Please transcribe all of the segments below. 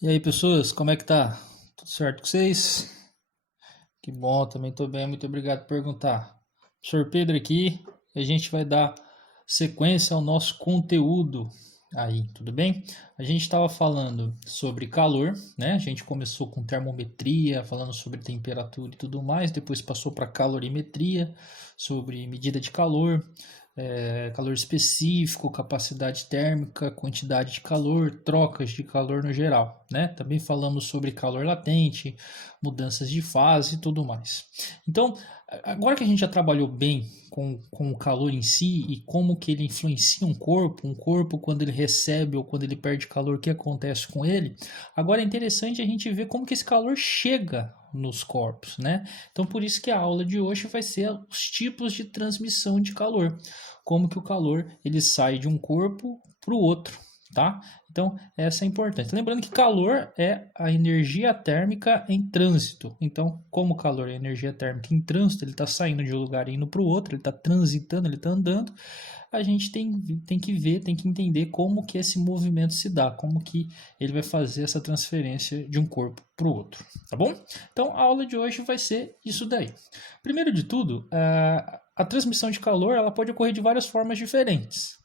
E aí, pessoas, como é que tá? Tudo certo com vocês? Que bom, também tô bem, muito obrigado por perguntar. Professor Pedro aqui, e a gente vai dar sequência ao nosso conteúdo aí, tudo bem? A gente estava falando sobre calor, né? A gente começou com termometria, falando sobre temperatura e tudo mais, depois passou para calorimetria, sobre medida de calor, calor específico, capacidade térmica, quantidade de calor, trocas de calor no geral, né? Também falamos sobre calor latente, mudanças de fase e tudo mais. Então, agora que a gente já trabalhou bem com o calor em si e como que ele influencia um corpo quando ele recebe ou quando ele perde calor, o que acontece com ele, agora é interessante a gente ver como que esse calor chega nos corpos, né? Então, por isso que a aula de hoje vai ser os tipos de transmissão de calor, como que o calor ele sai de um corpo para o outro, tá? Então, essa é importante. Lembrando que calor é a energia térmica em trânsito. Então, como calor é energia térmica em trânsito, ele está saindo de um lugar e indo para o outro, ele está transitando, ele está andando, a gente tem que ver, tem que entender como que esse movimento se dá, como que ele vai fazer essa transferência de um corpo para o outro, tá bom? Então, a aula de hoje vai ser isso daí. Primeiro de tudo, a transmissão de calor ela pode ocorrer de várias formas diferentes.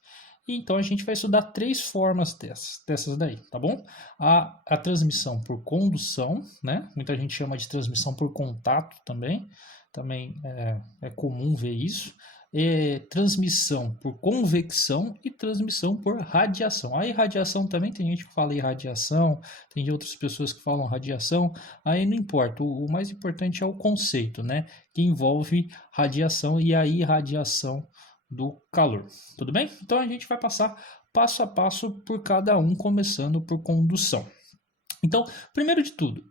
Então a gente vai estudar três formas dessas daí, tá bom? A transmissão por condução, né? Muita gente chama de transmissão por contato também é comum ver isso. Transmissão por convecção e transmissão por radiação. A irradiação também tem gente que fala irradiação, tem outras pessoas que falam radiação, aí não importa, o mais importante é o conceito, né? Que envolve radiação e a irradiação do calor. Tudo bem? Então a gente vai passar passo a passo por cada um, começando por condução. Então, primeiro de tudo,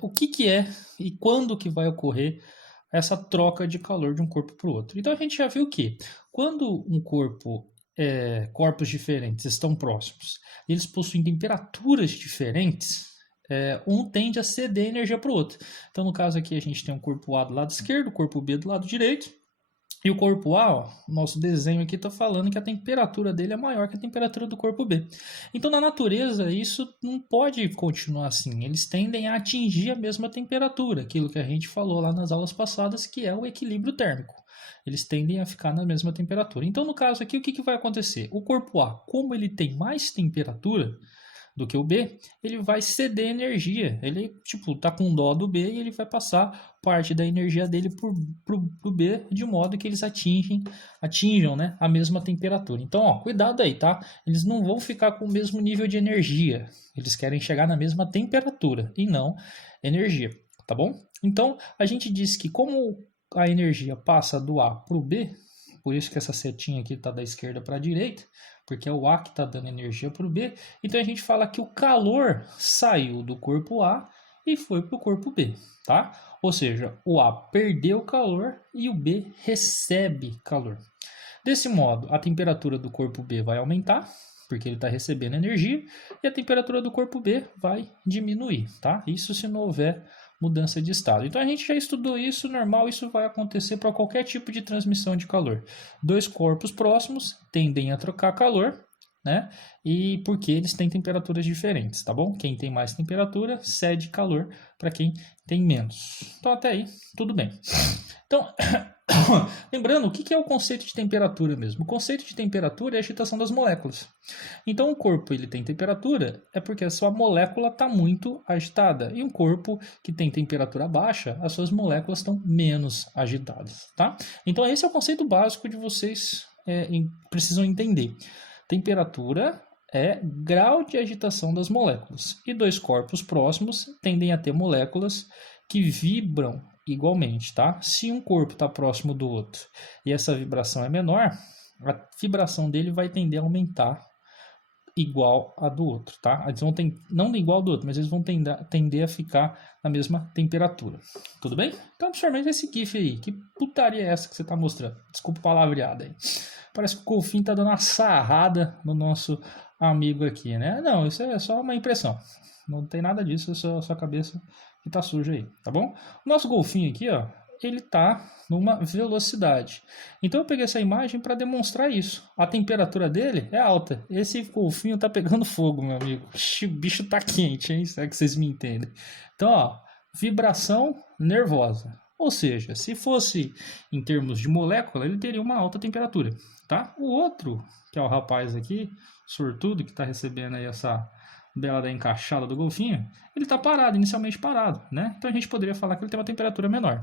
o que é e quando que vai ocorrer essa troca de calor de um corpo para o outro? Então a gente já viu que quando corpos diferentes estão próximos, eles possuem temperaturas diferentes, um tende a ceder energia para o outro. Então, no caso aqui, a gente tem um corpo A do lado esquerdo, o corpo B do lado direito, e o corpo A, ó, nosso desenho aqui está falando que a temperatura dele é maior que a temperatura do corpo B. Então, na natureza, isso não pode continuar assim. Eles tendem a atingir a mesma temperatura, aquilo que a gente falou lá nas aulas passadas, que é o equilíbrio térmico. Eles tendem a ficar na mesma temperatura. Então, no caso aqui, o que vai acontecer? O corpo A, como ele tem mais temperatura do que o B, ele vai ceder energia. Ele, tipo, tá com dó do B e ele vai passar parte da energia dele pro B, de modo que eles atinjam, né, a mesma temperatura. Então, ó, cuidado aí, tá? Eles não vão ficar com o mesmo nível de energia. Eles querem chegar na mesma temperatura e não energia, tá bom? Então, a gente diz que como a energia passa do A para o B, por isso que essa setinha aqui está da esquerda para a direita, porque é o A que está dando energia para o B. Então a gente fala que o calor saiu do corpo A e foi para o corpo B, tá? Ou seja, o A perdeu calor e o B recebe calor. Desse modo, a temperatura do corpo B vai aumentar, porque ele está recebendo energia, e a temperatura do corpo B vai diminuir, tá? Isso se não houver mudança de estado. Então a gente já estudou isso, normal, isso vai acontecer para qualquer tipo de transmissão de calor. Dois corpos próximos tendem a trocar calor, né? E porque eles têm temperaturas diferentes, tá bom? Quem tem mais temperatura cede calor para quem tem menos. Então até aí, tudo bem. Então, lembrando, o que é o conceito de temperatura mesmo? O conceito de temperatura é a agitação das moléculas. Então, o corpo ele tem temperatura é porque a sua molécula está muito agitada. E um corpo que tem temperatura baixa, as suas moléculas estão menos agitadas, tá? Então, esse é o conceito básico de vocês precisam entender. Temperatura é grau de agitação das moléculas. E dois corpos próximos tendem a ter moléculas que vibram igualmente, tá? Se um corpo está próximo do outro e essa vibração é menor, a vibração dele vai tender a aumentar igual a do outro, tá? Eles vão não igual do outro, mas eles vão tender a ficar na mesma temperatura. Tudo bem? Então, absorvendo esse GIF aí. Que putaria é essa que você está mostrando? Desculpa o palavreado aí. Parece que o golfinho tá dando uma sarrada no nosso amigo aqui, né? Não, isso é só uma impressão. Não tem nada disso, é só a sua cabeça que tá suja aí, tá bom? O nosso golfinho aqui, ó, ele está numa velocidade. Então eu peguei essa imagem para demonstrar isso. A temperatura dele é alta. Esse golfinho está pegando fogo, meu amigo. Ixi, o bicho está quente, hein? Será que vocês me entendem? Então, ó, vibração nervosa. Ou seja, se fosse em termos de molécula, ele teria uma alta temperatura, tá? O outro, que é o rapaz aqui, sortudo, que está recebendo aí essa bela da encaixada do golfinho, ele está parado, inicialmente parado, né? Então a gente poderia falar que ele tem uma temperatura menor.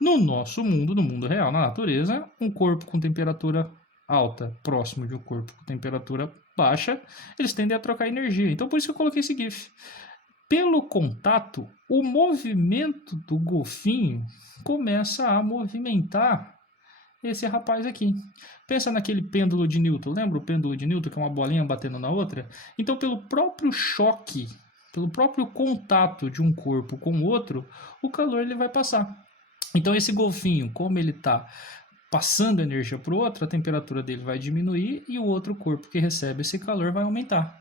No nosso mundo, no mundo real, na natureza, um corpo com temperatura alta, próximo de um corpo com temperatura baixa, eles tendem a trocar energia. Então por isso que eu coloquei esse GIF. Pelo contato, o movimento do golfinho começa a movimentar esse rapaz aqui. Pensa naquele pêndulo de Newton. Lembra o pêndulo de Newton, que é uma bolinha batendo na outra? Então, pelo próprio choque, pelo próprio contato de um corpo com o outro, o calor ele vai passar. Então, esse golfinho, como ele está passando energia para o outro, a temperatura dele vai diminuir e o outro corpo que recebe esse calor vai aumentar.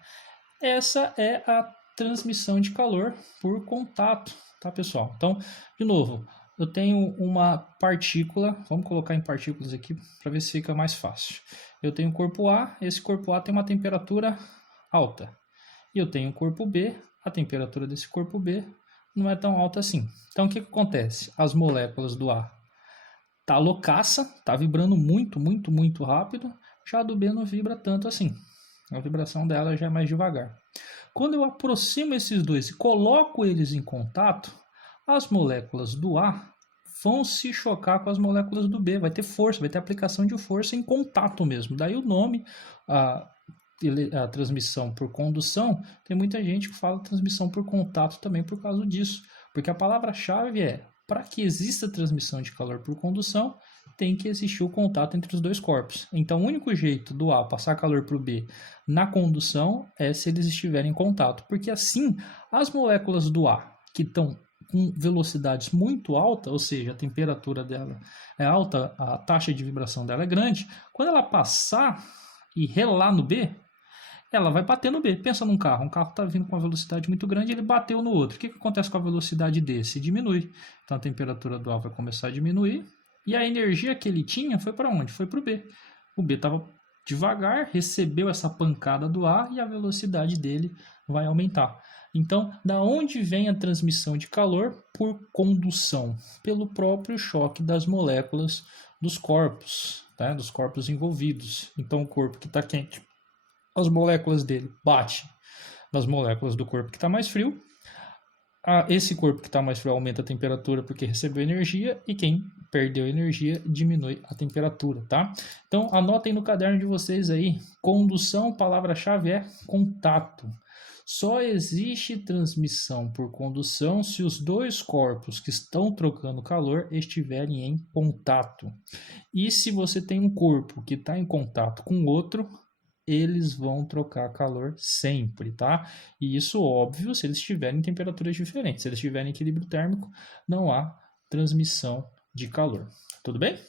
Essa é a transmissão de calor por contato, tá, pessoal? Então, de novo, eu tenho uma partícula, vamos colocar em partículas aqui para ver se fica mais fácil. Eu tenho o corpo A, esse corpo A tem uma temperatura alta. E eu tenho o corpo B, a temperatura desse corpo B não é tão alta assim. Então, o que acontece? As moléculas do A tá loucaça, tá vibrando muito, muito, muito rápido, já a do B não vibra tanto assim. A vibração dela já é mais devagar. Quando eu aproximo esses dois e coloco eles em contato, as moléculas do A vão se chocar com as moléculas do B. Vai ter força, vai ter aplicação de força em contato mesmo. Daí o nome, a transmissão por condução, tem muita gente que fala transmissão por contato também por causa disso. Porque a palavra-chave é, para que exista transmissão de calor por condução, tem que existir o contato entre os dois corpos. Então, o único jeito do A passar calor para o B na condução é se eles estiverem em contato. Porque assim, as moléculas do A, que estão com velocidades muito altas, ou seja, a temperatura dela é alta, a taxa de vibração dela é grande, quando ela passar e relar no B, ela vai bater no B. Pensa num carro. Um carro está vindo com uma velocidade muito grande, ele bateu no outro. O que acontece com a velocidade desse? Diminui. Então a temperatura do A vai começar a diminuir. E a energia que ele tinha foi para onde? Foi para o B. O B estava devagar, recebeu essa pancada do A e a velocidade dele vai aumentar. Então, da onde vem a transmissão de calor? Por condução, pelo próprio choque das moléculas dos corpos, tá? Dos corpos envolvidos. Então, o corpo que está quente, as moléculas dele batem nas moléculas do corpo que está mais frio. Esse corpo que está mais frio aumenta a temperatura porque recebeu energia, e quem perdeu energia diminui a temperatura, tá? Então, anotem no caderno de vocês aí, condução, palavra-chave é contato. Só existe transmissão por condução se os dois corpos que estão trocando calor estiverem em contato. E se você tem um corpo que está em contato com o outro, eles vão trocar calor sempre, tá? E isso, óbvio, se eles estiverem em temperaturas diferentes. Se eles estiverem em equilíbrio térmico, não há transmissão de calor. Tudo bem?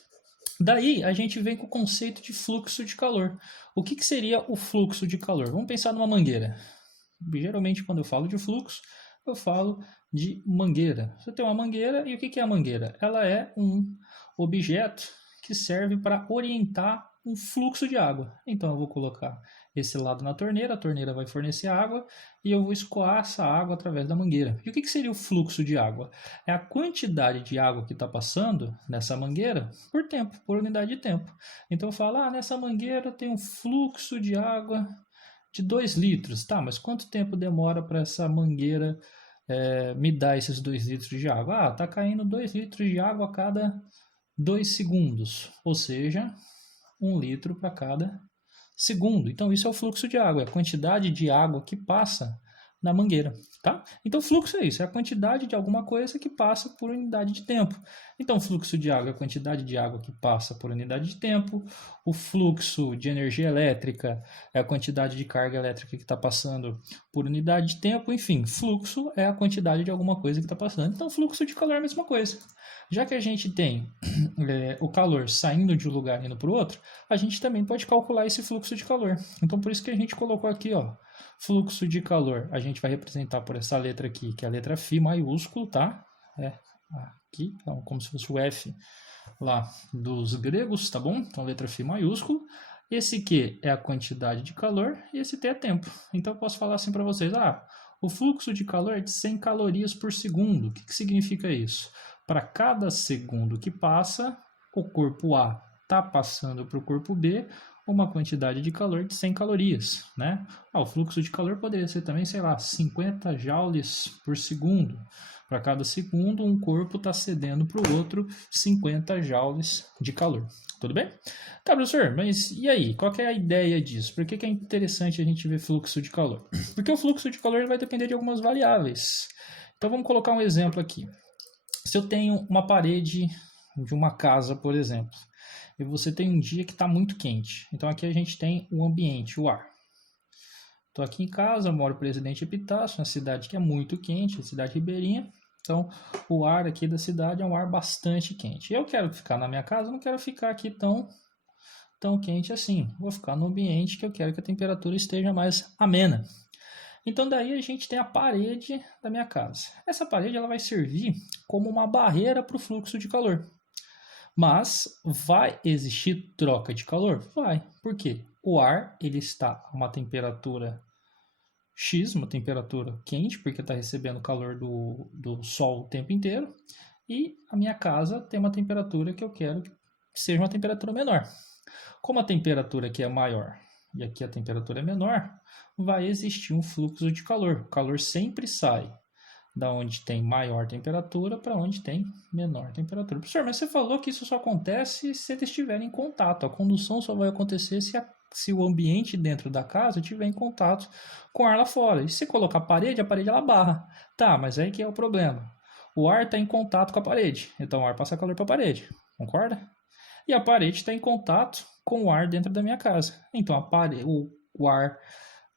Daí, a gente vem com o conceito de fluxo de calor. O que seria o fluxo de calor? Vamos pensar numa mangueira. Geralmente, quando eu falo de fluxo, eu falo de mangueira. Você tem uma mangueira, e o que é a mangueira? Ela é um objeto que serve para orientar um fluxo de água. Então eu vou colocar esse lado na torneira, a torneira vai fornecer água e eu vou escoar essa água através da mangueira. E o que seria o fluxo de água? É a quantidade de água que está passando nessa mangueira por tempo, por unidade de tempo. Então eu falo, nessa mangueira tem um fluxo de água de 2 litros. Tá, mas quanto tempo demora para essa mangueira me dar esses 2 litros de água? Tá caindo 2 litros de água a cada 2 segundos, ou seja, 1 litro para cada segundo. Então, isso é o fluxo de água, é a quantidade de água que passa na mangueira, tá? Então, fluxo é isso, é a quantidade de alguma coisa que passa por unidade de tempo. Então, fluxo de água é a quantidade de água que passa por unidade de tempo. O fluxo de energia elétrica é a quantidade de carga elétrica que está passando por unidade de tempo. Enfim, fluxo é a quantidade de alguma coisa que está passando. Então, fluxo de calor é a mesma coisa. Já que a gente tem o calor saindo de um lugar e indo para o outro, a gente também pode calcular esse fluxo de calor. Então, por isso que a gente colocou aqui, fluxo de calor. A gente vai representar por essa letra aqui, que é a letra Φ maiúsculo, tá? aqui, então, como se fosse o F lá dos gregos, tá bom? Então, letra Φ maiúsculo. Esse Q é a quantidade de calor e esse T é tempo. Então, eu posso falar assim para vocês, o fluxo de calor é de 100 calorias por segundo. O que significa isso? Para cada segundo que passa, o corpo A está passando para o corpo B uma quantidade de calor de 100 calorias, né? O fluxo de calor poderia ser também, sei lá, 50 joules por segundo. Para cada segundo, um corpo está cedendo para o outro 50 joules de calor. Tudo bem? Tá, professor, mas e aí? Qual que é a ideia disso? Por que é interessante a gente ver fluxo de calor? Porque o fluxo de calor vai depender de algumas variáveis. Então vamos colocar um exemplo aqui. Se eu tenho uma parede de uma casa, por exemplo, e você tem um dia que está muito quente, então aqui a gente tem o ambiente, o ar. Estou aqui em casa, moro no Presidente Epitácio, uma cidade que é muito quente, cidade ribeirinha. Então, o ar aqui da cidade é um ar bastante quente. Eu quero ficar na minha casa, não quero ficar aqui tão quente assim. Vou ficar no ambiente que eu quero que a temperatura esteja mais amena. Então, daí a gente tem a parede da minha casa. Essa parede ela vai servir como uma barreira para o fluxo de calor. Mas vai existir troca de calor? Vai. Por quê? O ar ele está a uma temperatura X, uma temperatura quente, porque está recebendo calor do sol o tempo inteiro, e a minha casa tem uma temperatura que eu quero que seja uma temperatura menor. Como a temperatura aqui é maior e aqui a temperatura é menor, vai existir um fluxo de calor. O calor sempre sai da onde tem maior temperatura para onde tem menor temperatura. Professor, mas você falou que isso só acontece se eles estiverem em contato. A condução só vai acontecer se o ambiente dentro da casa estiver em contato com o ar lá fora. E se colocar a parede ela barra. Tá, mas aí que é o problema. O ar está em contato com a parede, então o ar passa calor para a parede, concorda? E a parede está em contato com o ar dentro da minha casa. Então o ar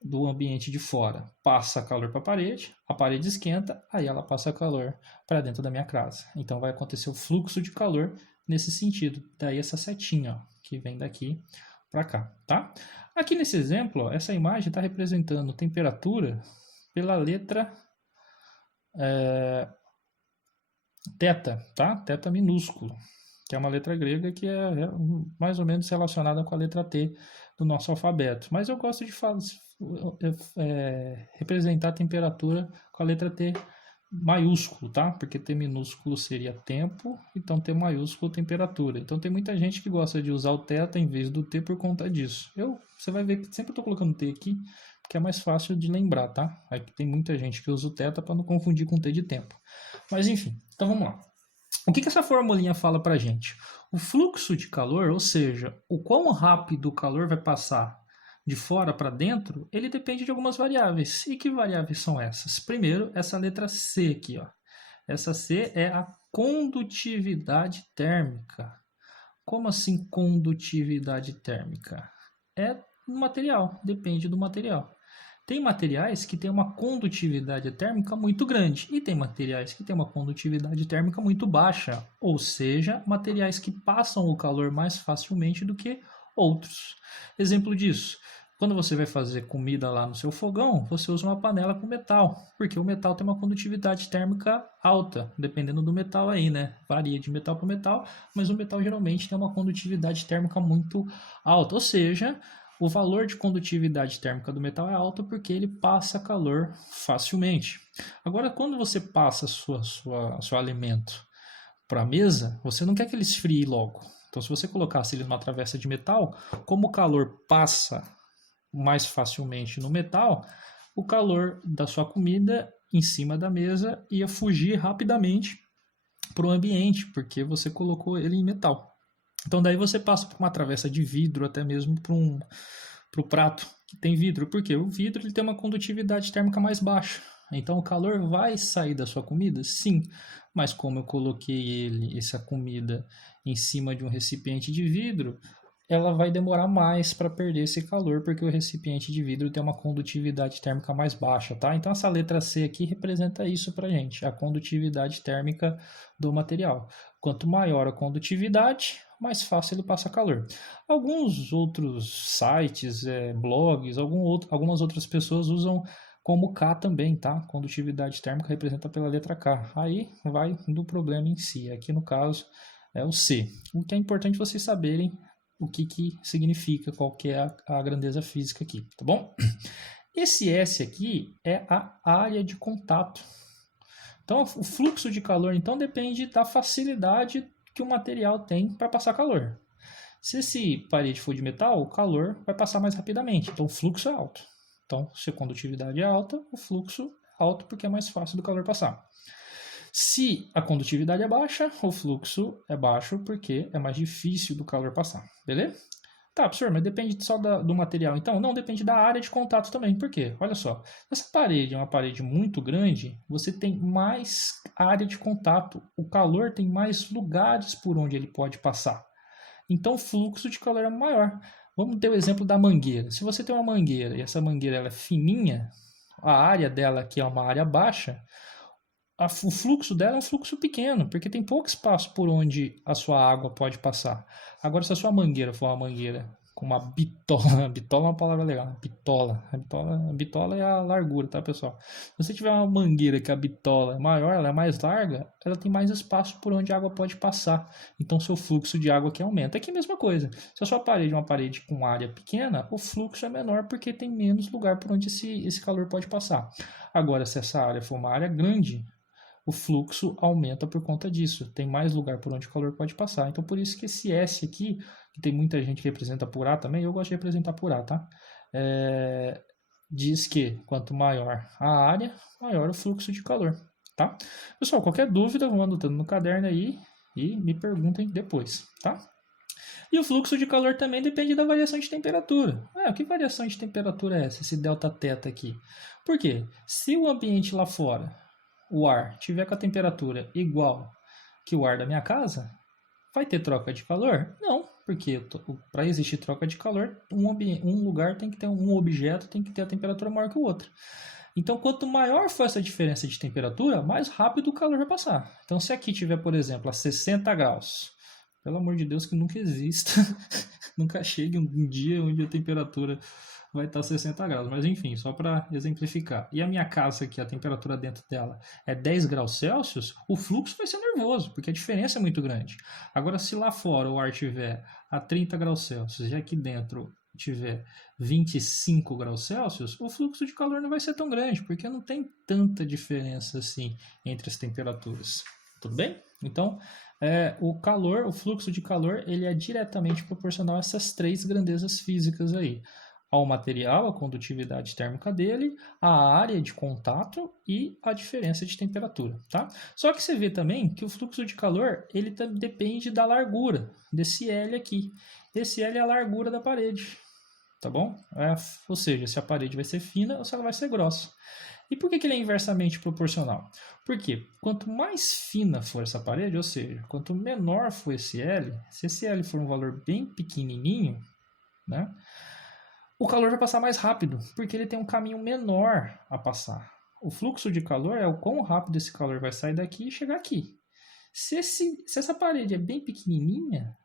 do ambiente de fora passa calor para a parede esquenta, aí ela passa calor para dentro da minha casa. Então vai acontecer o fluxo de calor nesse sentido. Daí essa setinha ó, que vem daqui para cá, tá? Aqui nesse exemplo, ó, essa imagem está representando temperatura pela letra θ, tá? Θ minúsculo, que é uma letra grega que é mais ou menos relacionada com a letra T do nosso alfabeto. Mas eu gosto de representar a temperatura com a letra T maiúsculo, tá? Porque T minúsculo seria tempo, então T maiúsculo temperatura. Então tem muita gente que gosta de usar o θ em vez do T por conta disso. Você vai ver que sempre estou colocando T aqui, porque é mais fácil de lembrar, tá? Aqui tem muita gente que usa o θ para não confundir com T de tempo. Mas enfim, então vamos lá. O que essa formulinha fala para a gente? O fluxo de calor, ou seja, o quão rápido o calor vai passar de fora para dentro, ele depende de algumas variáveis. E que variáveis são essas? Primeiro, essa letra C aqui. Ó. Essa C é a condutividade térmica. Como assim condutividade térmica? É do material, depende do material. Tem materiais que têm uma condutividade térmica muito grande e tem materiais que têm uma condutividade térmica muito baixa, ou seja, materiais que passam o calor mais facilmente do que outros. Exemplo disso, quando você vai fazer comida lá no seu fogão, você usa uma panela com metal, porque o metal tem uma condutividade térmica alta, dependendo do metal aí, né? Varia de metal para metal, mas o metal geralmente tem uma condutividade térmica muito alta, ou seja, o valor de condutividade térmica do metal é alto porque ele passa calor facilmente. Agora, quando você passa seu alimento para a mesa, você não quer que ele esfrie logo. Então, se você colocasse ele numa travessa de metal, como o calor passa mais facilmente no metal, o calor da sua comida em cima da mesa ia fugir rapidamente para o ambiente, porque você colocou ele em metal. Então daí você passa por uma travessa de vidro, até mesmo para o prato que tem vidro, porque o vidro ele tem uma condutividade térmica mais baixa. Então o calor vai sair da sua comida? Sim, mas como eu coloquei essa comida em cima de um recipiente de vidro, ela vai demorar mais para perder esse calor, porque o recipiente de vidro tem uma condutividade térmica mais baixa, tá? Então essa letra C aqui representa isso para a gente, a condutividade térmica do material. Quanto maior a condutividade, mais fácil ele passa calor. Alguns outros sites, blogs, algumas outras pessoas usam como K também, tá? Condutividade térmica representa pela letra K. Aí vai do problema em si. Aqui no caso é o C. O que é importante vocês saberem o que significa, qual que é a grandeza física aqui, tá bom? Esse S aqui é a área de contato. Então, o fluxo de calor então depende da facilidade que o material tem para passar calor. Se esse parede for de metal, o calor vai passar mais rapidamente, então o fluxo é alto. Então, se a condutividade é alta, o fluxo é alto porque é mais fácil do calor passar. Se a condutividade é baixa, o fluxo é baixo porque é mais difícil do calor passar, beleza? Tá, professor, mas depende só do material. Então, não, depende da área de contato também. Por quê? Olha só, essa parede é uma parede muito grande, você tem mais área de contato. O calor tem mais lugares por onde ele pode passar. Então, o fluxo de calor é maior. Vamos ter o exemplo da mangueira. Se você tem uma mangueira e essa mangueira ela é fininha, a área dela aqui é uma área baixa, o fluxo dela é um fluxo pequeno, porque tem pouco espaço por onde a sua água pode passar. Agora, se a sua mangueira for uma mangueira com uma bitola, bitola é uma palavra legal, bitola é a largura, tá, pessoal? Se você tiver uma mangueira que a bitola é maior, ela é mais larga, ela tem mais espaço por onde a água pode passar. Então, seu fluxo de água aqui aumenta. Aqui é a mesma coisa. Se a sua parede é uma parede com área pequena, o fluxo é menor porque tem menos lugar por onde esse calor pode passar. Agora, se essa área for uma área grande, o fluxo aumenta por conta disso. Tem mais lugar por onde o calor pode passar. Então, por isso que esse S aqui, que tem muita gente que representa por A também, eu gosto de representar por A, tá? Diz que quanto maior a área, maior o fluxo de calor, tá? Pessoal, qualquer dúvida, vão anotando no caderno aí e me perguntem depois, tá? E o fluxo de calor também depende da variação de temperatura. Que variação de temperatura é essa, esse delta θ aqui? Por quê? Se o ambiente lá fora, o ar, tiver com a temperatura igual que o ar da minha casa, vai ter troca de calor? Não, porque para existir troca de calor, um lugar tem que ter um objeto, tem que ter a temperatura maior que o outro. Então, quanto maior for essa diferença de temperatura, mais rápido o calor vai passar. Então, se aqui tiver, por exemplo, a 60 graus, pelo amor de Deus que nunca exista, nunca chegue um dia onde a temperatura vai estar 60 graus, mas enfim, só para exemplificar. E a minha casa aqui, a temperatura dentro dela é 10 graus Celsius, o fluxo vai ser nervoso, porque a diferença é muito grande. Agora, se lá fora o ar tiver a 30 graus Celsius e aqui dentro tiver 25 graus Celsius, o fluxo de calor não vai ser tão grande, porque não tem tanta diferença assim entre as temperaturas. Tudo bem? Então, o calor, o fluxo de calor, ele é diretamente proporcional a essas três grandezas físicas aí: ao material, a condutividade térmica dele, a área de contato e a diferença de temperatura, tá? Só que você vê também que o fluxo de calor, ele depende da largura desse L aqui. Esse L é a largura da parede, tá bom? Ou seja, se a parede vai ser fina ou se ela vai ser grossa. E por que ele é inversamente proporcional? Porque quanto mais fina for essa parede, ou seja, quanto menor for esse L, se esse L for um valor bem pequenininho, né, o calor vai passar mais rápido, porque ele tem um caminho menor a passar. O fluxo de calor é o quão rápido esse calor vai sair daqui e chegar aqui. Se essa parede é bem pequenininha,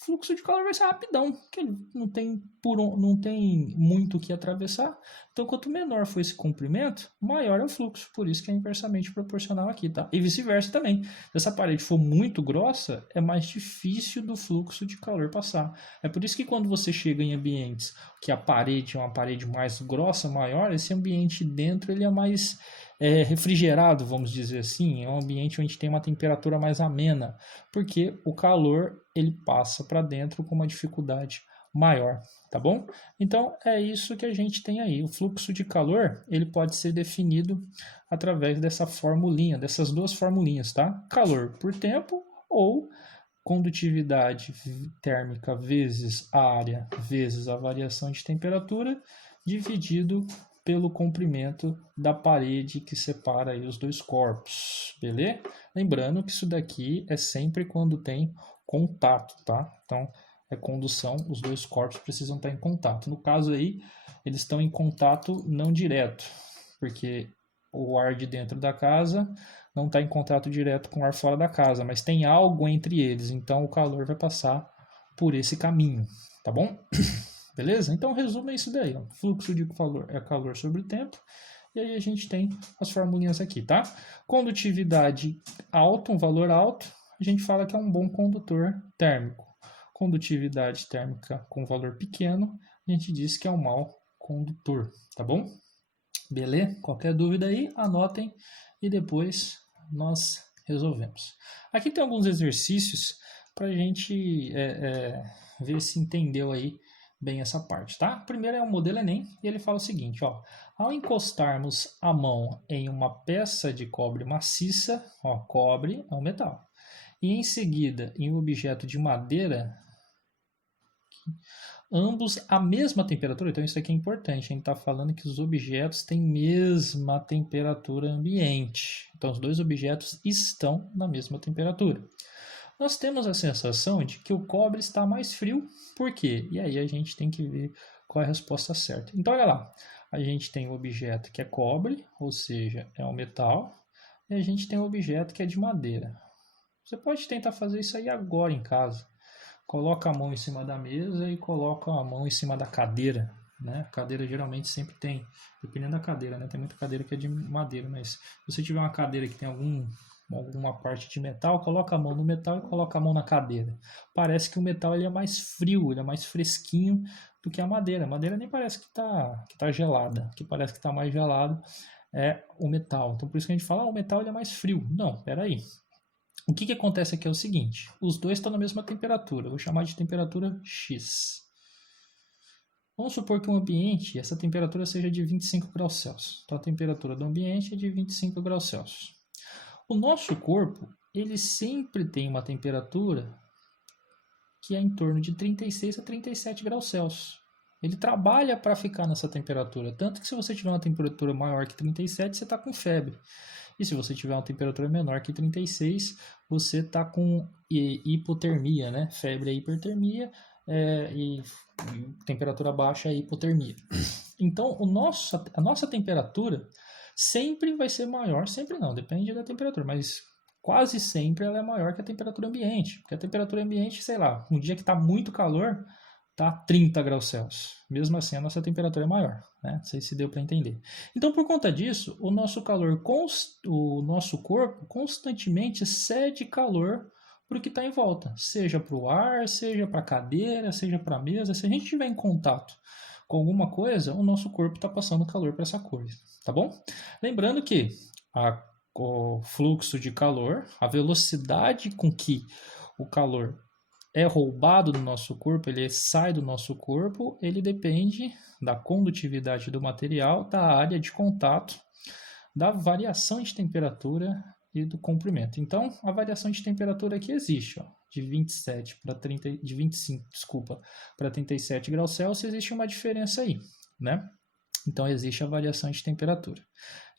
o fluxo de calor vai ser rapidão, porque não tem muito o que atravessar. Então, quanto menor for esse comprimento, maior é o fluxo. Por isso que é inversamente proporcional aqui, tá? E vice-versa também. Se essa parede for muito grossa, é mais difícil do fluxo de calor passar. É por isso que quando você chega em ambientes que a parede é uma parede mais grossa, maior, esse ambiente dentro ele é mais refrigerado, vamos dizer assim. É um ambiente onde tem uma temperatura mais amena, porque o calor ele passa para dentro com uma dificuldade maior, tá bom? Então é isso que a gente tem aí. O fluxo de calor ele pode ser definido através dessa formulinha, dessas duas formulinhas, tá? Calor por tempo ou condutividade térmica vezes a área vezes a variação de temperatura dividido pelo comprimento da parede que separa aí os dois corpos, beleza? Lembrando que isso daqui é sempre quando tem contato, tá? Então, é condução, os dois corpos precisam estar em contato. No caso aí, eles estão em contato não direto, porque o ar de dentro da casa não está em contato direto com o ar fora da casa, mas tem algo entre eles, então o calor vai passar por esse caminho, tá bom? Beleza? Então, resumo é isso daí. Ó. Fluxo de calor é calor sobre o tempo E aí a gente tem as formulinhas aqui, tá? Condutividade alta, um valor alto, a gente fala que é um bom condutor térmico. Condutividade térmica com valor pequeno, a gente diz que é um mau condutor, tá bom? Beleza? Qualquer dúvida aí, anotem e depois nós resolvemos. Aqui tem alguns exercícios para a gente ver se entendeu aí bem essa parte, tá? Primeiro é o modelo Enem e ele fala o seguinte, ó, ao encostarmos a mão em uma peça de cobre maciça, ó, cobre é um metal, e em seguida em um objeto de madeira, ambos a mesma temperatura, então isso aqui é importante, a gente está falando que os objetos têm mesma temperatura ambiente, então os dois objetos estão na mesma temperatura. Nós temos a sensação de que o cobre está mais frio, por quê? E aí a gente tem que ver qual é a resposta certa. Então olha lá, a gente tem o objeto que é cobre, ou seja, é um metal, e a gente tem o objeto que é de madeira. Você pode tentar fazer isso aí agora em casa. Coloca a mão em cima da mesa e coloca a mão em cima da cadeira, né? A cadeira geralmente sempre tem, dependendo da cadeira, né? Tem muita cadeira que é de madeira, mas se você tiver uma cadeira que tem alguma parte de metal, coloca a mão no metal e coloca a mão na cadeira. Parece que o metal ele é mais frio, ele é mais fresquinho do que a madeira. A madeira nem parece que tá gelada, o que parece que está mais gelado é o metal. Então por isso que a gente fala, o metal ele é mais frio. Não, peraí. O que acontece aqui é o seguinte, os dois estão na mesma temperatura, eu vou chamar de temperatura X. Vamos supor que o ambiente, essa temperatura seja de 25 graus Celsius. Então a temperatura do ambiente é de 25 graus Celsius. O nosso corpo, ele sempre tem uma temperatura que é em torno de 36 a 37 graus Celsius. Ele trabalha para ficar nessa temperatura, tanto que se você tiver uma temperatura maior que 37, você está com febre. E se você tiver uma temperatura menor que 36, você está com hipotermia, né? Febre é hipertermia e temperatura baixa é hipotermia. Então, a nossa temperatura sempre vai ser maior, sempre não, depende da temperatura, mas quase sempre ela é maior que a temperatura ambiente. Porque a temperatura ambiente, sei lá, um dia que está muito calor, tá 30 graus Celsius. Mesmo assim, a nossa temperatura é maior, né? Não sei se deu para entender. Então, por conta disso, o nosso corpo constantemente cede calor para o que está em volta, seja para o ar, seja para a cadeira, seja para a mesa. Se a gente estiver em contato com alguma coisa, o nosso corpo está passando calor para essa coisa, tá bom? Lembrando que o fluxo de calor, a velocidade com que o calor é roubado do nosso corpo, ele sai do nosso corpo, ele depende da condutividade do material, da área de contato, da variação de temperatura e do comprimento. Então, a variação de temperatura aqui existe, ó, de 25, para 37 graus Celsius, existe uma diferença aí, né? Então, existe a variação de temperatura.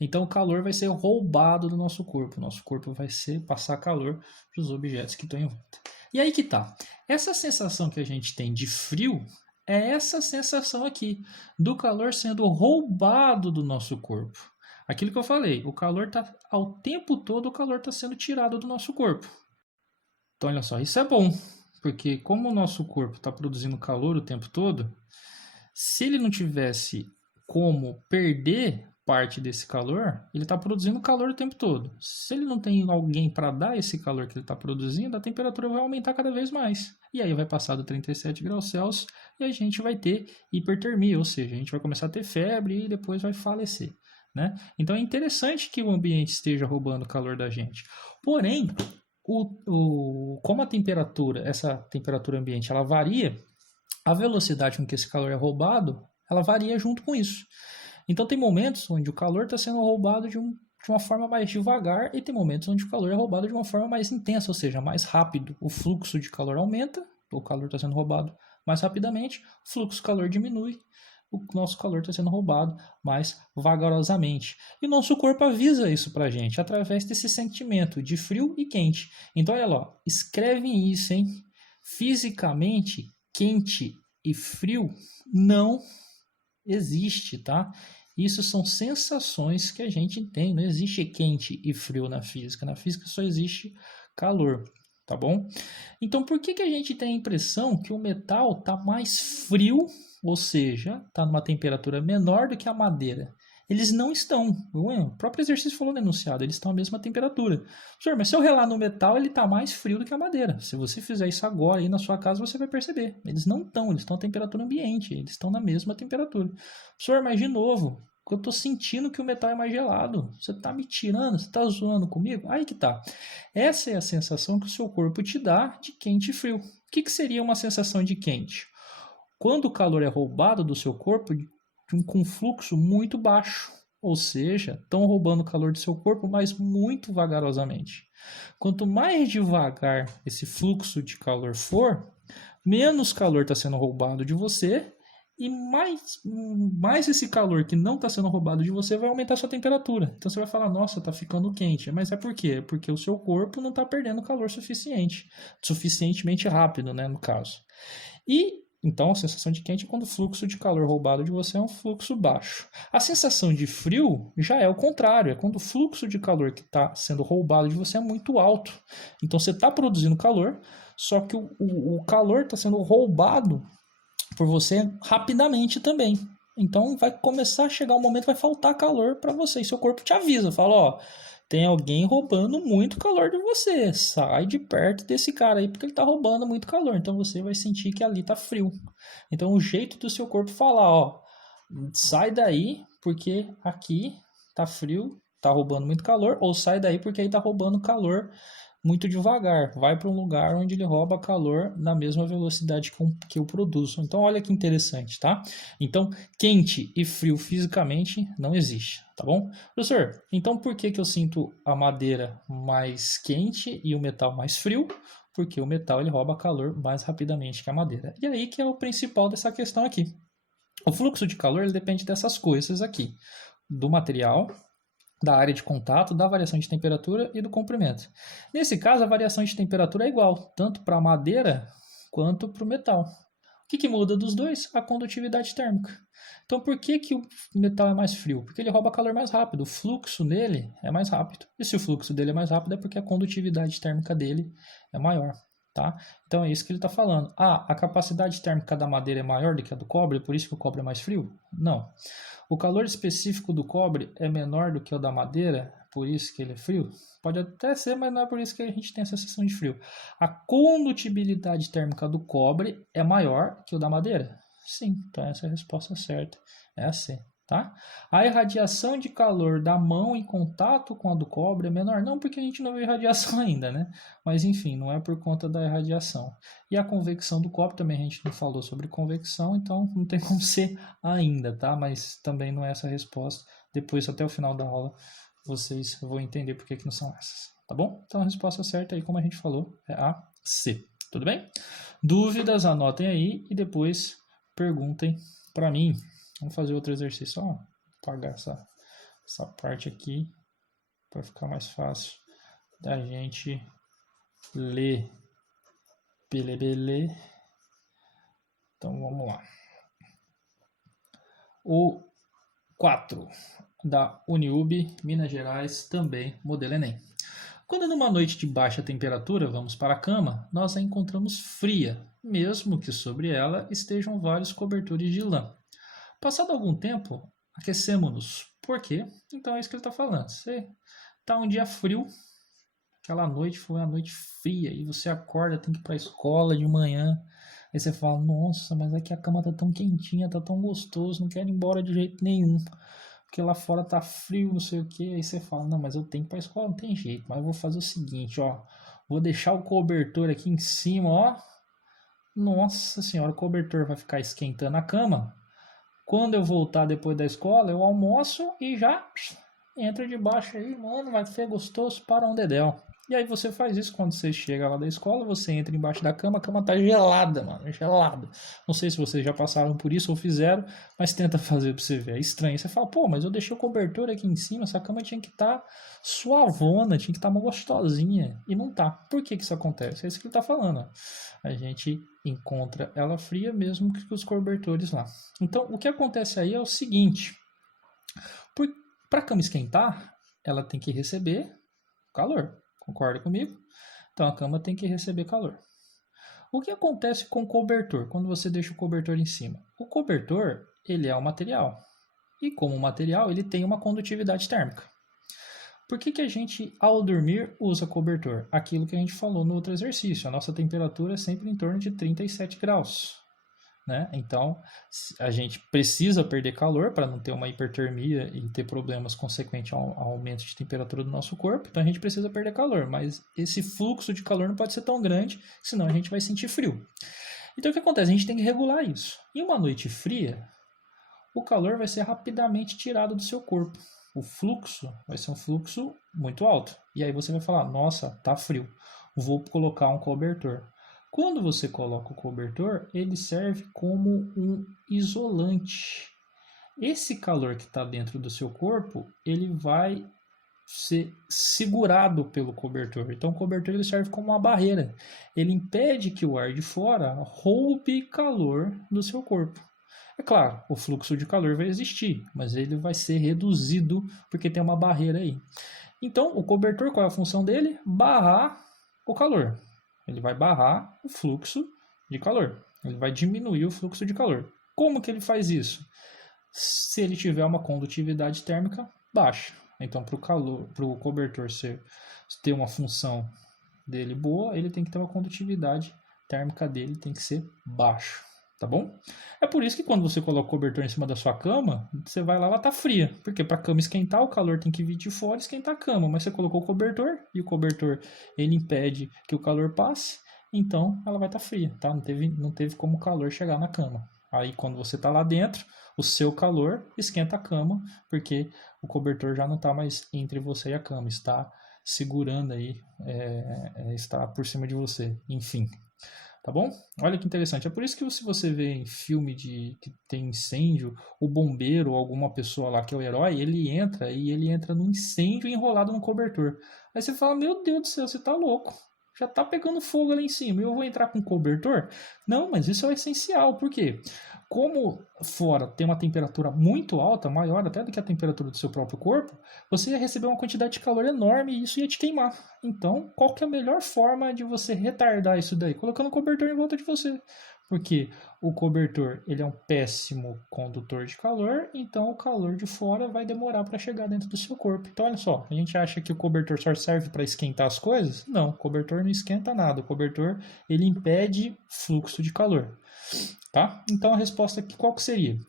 Então, o calor vai ser roubado do nosso corpo. O nosso corpo vai passar calor para os objetos que estão em volta. E aí que tá. Essa sensação que a gente tem de frio é essa sensação aqui, do calor sendo roubado do nosso corpo. Aquilo que eu falei, o calor está, ao tempo todo, o calor está sendo tirado do nosso corpo. Então, olha só, isso é bom, porque como o nosso corpo está produzindo calor o tempo todo, se ele não tivesse como perder parte desse calor, ele está produzindo calor o tempo todo. Se ele não tem alguém para dar esse calor que ele está produzindo, a temperatura vai aumentar cada vez mais. E aí vai passar do 37 graus Celsius e a gente vai ter hipertermia, ou seja, a gente vai começar a ter febre e depois vai falecer, né? Então é interessante que o ambiente esteja roubando o calor da gente. Porém, como a temperatura, essa temperatura ambiente, ela varia, a velocidade com que esse calor é roubado, ela varia junto com isso. Então tem momentos onde o calor está sendo roubado de uma forma mais devagar e tem momentos onde o calor é roubado de uma forma mais intensa, ou seja, mais rápido. O fluxo de calor aumenta, o calor está sendo roubado mais rapidamente, o fluxo de calor diminui, o nosso calor está sendo roubado mais vagarosamente. E o nosso corpo avisa isso para a gente através desse sentimento de frio e quente. Então olha lá, escrevem isso, hein? Fisicamente, quente e frio não existe, tá? Isso são sensações que a gente tem. Não existe quente e frio na física. Na física só existe calor, tá bom? Então, por que a gente tem a impressão que o metal está mais frio, ou seja, está numa temperatura menor do que a madeira? Eles não estão. O próprio exercício falou no enunciado, eles estão à mesma temperatura. Senhor, mas se eu relar no metal, ele está mais frio do que a madeira. Se você fizer isso agora aí na sua casa, você vai perceber. Eles não estão, eles estão à temperatura ambiente, eles estão na mesma temperatura. Senhor, mas de novo, eu estou sentindo que o metal é mais gelado. Você está me tirando, você está zoando comigo? Aí que tá. Essa é a sensação que o seu corpo te dá de quente e frio. O que seria uma sensação de quente? Quando o calor é roubado do seu corpo com um fluxo muito baixo, ou seja, estão roubando o calor do seu corpo, mas muito vagarosamente. Quanto mais devagar esse fluxo de calor for, menos calor está sendo roubado de você e mais esse calor que não está sendo roubado de você vai aumentar a sua temperatura. Então você vai falar, nossa, está ficando quente. Mas é por quê? Porque o seu corpo não está perdendo calor suficientemente rápido, né, no caso. E então a sensação de quente é quando o fluxo de calor roubado de você é um fluxo baixo. A sensação de frio já é o contrário, é quando o fluxo de calor que está sendo roubado de você é muito alto. Então você está produzindo calor, só que o calor está sendo roubado por você rapidamente também. Então vai começar a chegar um momento que vai faltar calor para você. E seu corpo te avisa, fala, ó, tem alguém roubando muito calor de você. Sai de perto desse cara aí porque ele tá roubando muito calor. Então você vai sentir que ali tá frio. Então o jeito do seu corpo falar, ó, sai daí porque aqui tá frio, tá roubando muito calor, ou sai daí porque aí tá roubando calor muito devagar, vai para um lugar onde ele rouba calor na mesma velocidade que eu produzo. Então, olha que interessante, tá? Então, quente e frio fisicamente não existe, tá bom? Professor, então por que eu sinto a madeira mais quente e o metal mais frio? Porque o metal ele rouba calor mais rapidamente que a madeira. E aí que é o principal dessa questão aqui. O fluxo de calor ele depende dessas coisas aqui, do material, da área de contato, da variação de temperatura e do comprimento. Nesse caso, a variação de temperatura é igual, tanto para a madeira quanto para o metal. O que muda dos dois? A condutividade térmica. Então, por que o metal é mais frio? Porque ele rouba calor mais rápido, o fluxo nele é mais rápido. E se o fluxo dele é mais rápido, é porque a condutividade térmica dele é maior. Tá? Então é isso que ele está falando. Ah, a capacidade térmica da madeira é maior do que a do cobre, por isso que o cobre é mais frio? Não. O calor específico do cobre é menor do que o da madeira, por isso que ele é frio? Pode até ser, mas não é por isso que a gente tem essa sensação de frio. A condutibilidade térmica do cobre é maior que o da madeira? Sim, então essa é a resposta certa. É a C. Tá? A irradiação de calor da mão em contato com a do cobre é menor? Não, porque a gente não viu irradiação ainda, né? Mas enfim, não é por conta da irradiação. E a convecção do cobre também a gente não falou sobre convecção, então não tem como ser ainda, tá? Mas também não é essa a resposta. Depois, até o final da aula, vocês vão entender por que não são essas, tá bom? Então a resposta certa aí, como a gente falou, é a C. Tudo bem? Dúvidas, anotem aí e depois perguntem para mim. Vamos fazer outro exercício. Só apagar essa parte aqui para ficar mais fácil da gente ler. Beleza. Então vamos lá. O 4 da Uniub, Minas Gerais, também modelo Enem. Quando numa noite de baixa temperatura vamos para a cama, nós a encontramos fria, mesmo que sobre ela estejam vários cobertores de lã. Passado algum tempo, aquecemos-nos. Por quê? Então é isso que ele está falando. Você está um dia frio, aquela noite foi uma noite fria, e você acorda, tem que ir para a escola de manhã. Aí você fala, nossa, mas aqui a cama tá tão quentinha, tá tão gostoso, não quero ir embora de jeito nenhum. Porque lá fora tá frio, não sei o que. Aí você fala, não, mas eu tenho que ir pra escola, não tem jeito. Mas eu vou fazer o seguinte, ó. Vou deixar o cobertor aqui em cima, ó. Nossa senhora, o cobertor vai ficar esquentando a cama. Quando eu voltar depois da escola, eu almoço e já entro debaixo aí, mano, vai ser gostoso para um dedéu. E aí você faz isso quando você chega lá da escola, você entra embaixo da cama, a cama tá gelada, mano, gelada. Não sei se vocês já passaram por isso ou fizeram, mas tenta fazer pra você ver. É estranho. Você fala, pô, mas eu deixei o cobertor aqui em cima, essa cama tinha que estar suavona, tinha que estar uma gostosinha. E não tá. Por que isso acontece? É isso que ele tá falando. A gente encontra ela fria mesmo que os cobertores lá. Então, o que acontece aí é o seguinte: para a cama esquentar, ela tem que receber calor. Concorda comigo? Então, a cama tem que receber calor. O que acontece com o cobertor quando você deixa o cobertor em cima? O cobertor, ele é um material. E como material, ele tem uma condutividade térmica. Por que a gente, ao dormir, usa cobertor? Aquilo que a gente falou no outro exercício. A nossa temperatura é sempre em torno de 37 graus. Né? Então, a gente precisa perder calor para não ter uma hipertermia e ter problemas consequentes ao aumento de temperatura do nosso corpo. Então, a gente precisa perder calor, mas esse fluxo de calor não pode ser tão grande, senão a gente vai sentir frio. Então, o que acontece? A gente tem que regular isso. Em uma noite fria, o calor vai ser rapidamente tirado do seu corpo. O fluxo vai ser um fluxo muito alto. E aí você vai falar, nossa, tá frio, vou colocar um cobertor. Quando você coloca o cobertor, ele serve como um isolante. Esse calor que está dentro do seu corpo, ele vai ser segurado pelo cobertor. Então o cobertor ele serve como uma barreira. Ele impede que o ar de fora roube calor do seu corpo. É claro, o fluxo de calor vai existir, mas ele vai ser reduzido porque tem uma barreira aí. Então, o cobertor, qual é a função dele? Barrar o calor. Ele vai barrar o fluxo de calor. Ele vai diminuir o fluxo de calor. Como que ele faz isso? Se ele tiver uma condutividade térmica baixa. Então, para o cobertor ter uma função dele boa, ele tem que ter uma condutividade térmica dele tem que ser baixa. Tá bom? É por isso que quando você coloca o cobertor em cima da sua cama, você vai lá, ela tá fria. Porque para a cama esquentar, o calor tem que vir de fora e esquentar a cama. Mas você colocou o cobertor e o cobertor ele impede que o calor passe, então ela vai estar fria, tá? Não teve como o calor chegar na cama. Aí quando você está lá dentro, o seu calor esquenta a cama, porque o cobertor já não está mais entre você e a cama, está segurando aí, está por cima de você. Enfim, tá bom? Olha que interessante. É por isso que se você vê em filme que tem incêndio, o bombeiro ou alguma pessoa lá que é o herói, ele entra no incêndio enrolado no cobertor. Aí você fala, meu Deus do céu, você tá louco. Já tá pegando fogo ali em cima e eu vou entrar com cobertor? Não, mas isso é essencial. Por quê? Como fora tem uma temperatura muito alta, maior até do que a temperatura do seu próprio corpo, você ia receber uma quantidade de calor enorme e isso ia te queimar. Então, qual que é a melhor forma de você retardar isso daí? Colocando o cobertor em volta de você. Porque o cobertor ele é um péssimo condutor de calor, então o calor de fora vai demorar para chegar dentro do seu corpo. Então, olha só, a gente acha que o cobertor só serve para esquentar as coisas? Não, o cobertor não esquenta nada. O cobertor ele impede fluxo de calor. Tá? Então a resposta aqui qual que seria?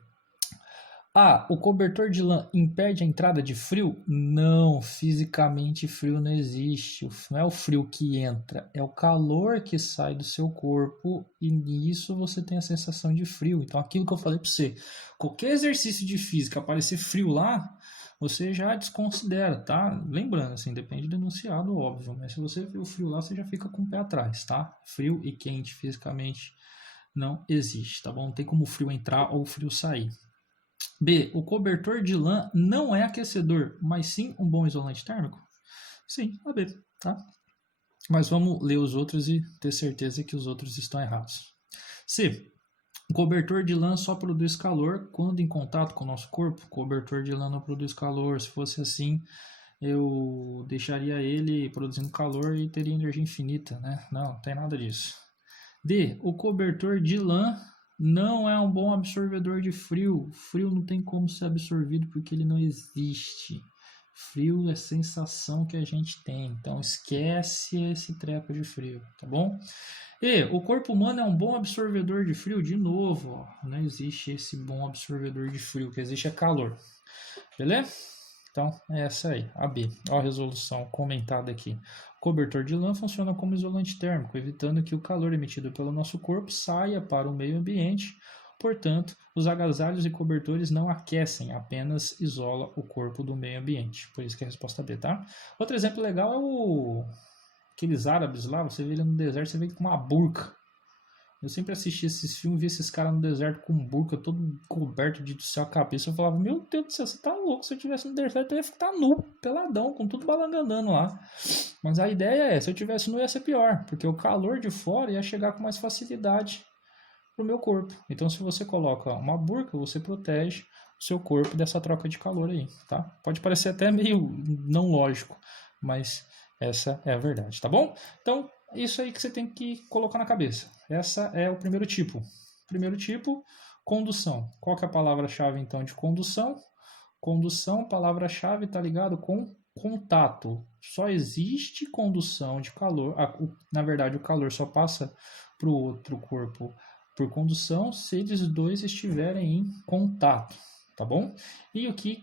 O cobertor de lã impede a entrada de frio? Não, fisicamente frio não existe. Não é o frio que entra, é o calor que sai do seu corpo e nisso você tem a sensação de frio. Então aquilo que eu falei para você, qualquer exercício de física aparecer frio lá, você já desconsidera, tá? Lembrando, assim, depende do enunciado, óbvio, mas se você vê o frio lá, você já fica com o pé atrás, tá? Frio e quente fisicamente não existe, tá bom? Não tem como o frio entrar ou o frio sair. B. O cobertor de lã não é aquecedor, mas sim um bom isolante térmico? Sim, a B, tá? Mas vamos ler os outros e ter certeza que os outros estão errados. C. O cobertor de lã só produz calor quando em contato com o nosso corpo? O cobertor de lã não produz calor. Se fosse assim, eu deixaria ele produzindo calor e teria energia infinita, né? Não tem nada disso. D. O cobertor de lã não é um bom absorvedor de frio. Frio não tem como ser absorvido porque ele não existe. Frio é sensação que a gente tem. Então esquece esse treco de frio, tá bom? E o corpo humano é um bom absorvedor de frio? De novo, ó, não existe esse bom absorvedor de frio. O que existe é calor. Beleza? Então, é essa aí, a B. Olha a resolução comentada aqui. O cobertor de lã funciona como isolante térmico, evitando que o calor emitido pelo nosso corpo saia para o meio ambiente. Portanto, os agasalhos e cobertores não aquecem, apenas isola o corpo do meio ambiente. Por isso que é a resposta B, tá? Outro exemplo legal é aqueles árabes lá, você vê ele no deserto, você vê ele com uma burca. Eu sempre assisti esses filmes, vi esses caras no deserto com burca, todo coberto de céu a cabeça. Eu falava, meu Deus do céu, você tá louco. Se eu tivesse no deserto, eu ia ficar nu, peladão, com tudo balangandando lá. Mas a ideia é, se eu tivesse nu, ia ser pior, porque o calor de fora ia chegar com mais facilidade pro meu corpo. Então, se você coloca uma burca, você protege o seu corpo dessa troca de calor aí, tá? Pode parecer até meio não lógico, mas essa é a verdade, tá bom? Então, isso aí que você tem que colocar na cabeça. Essa é o primeiro tipo. Primeiro tipo, condução. Qual que é a palavra-chave então de condução? Condução, palavra-chave, tá ligado com contato. Só existe condução de calor. Na verdade, o calor só passa para o outro corpo por condução se eles dois estiverem em contato, tá bom? E o que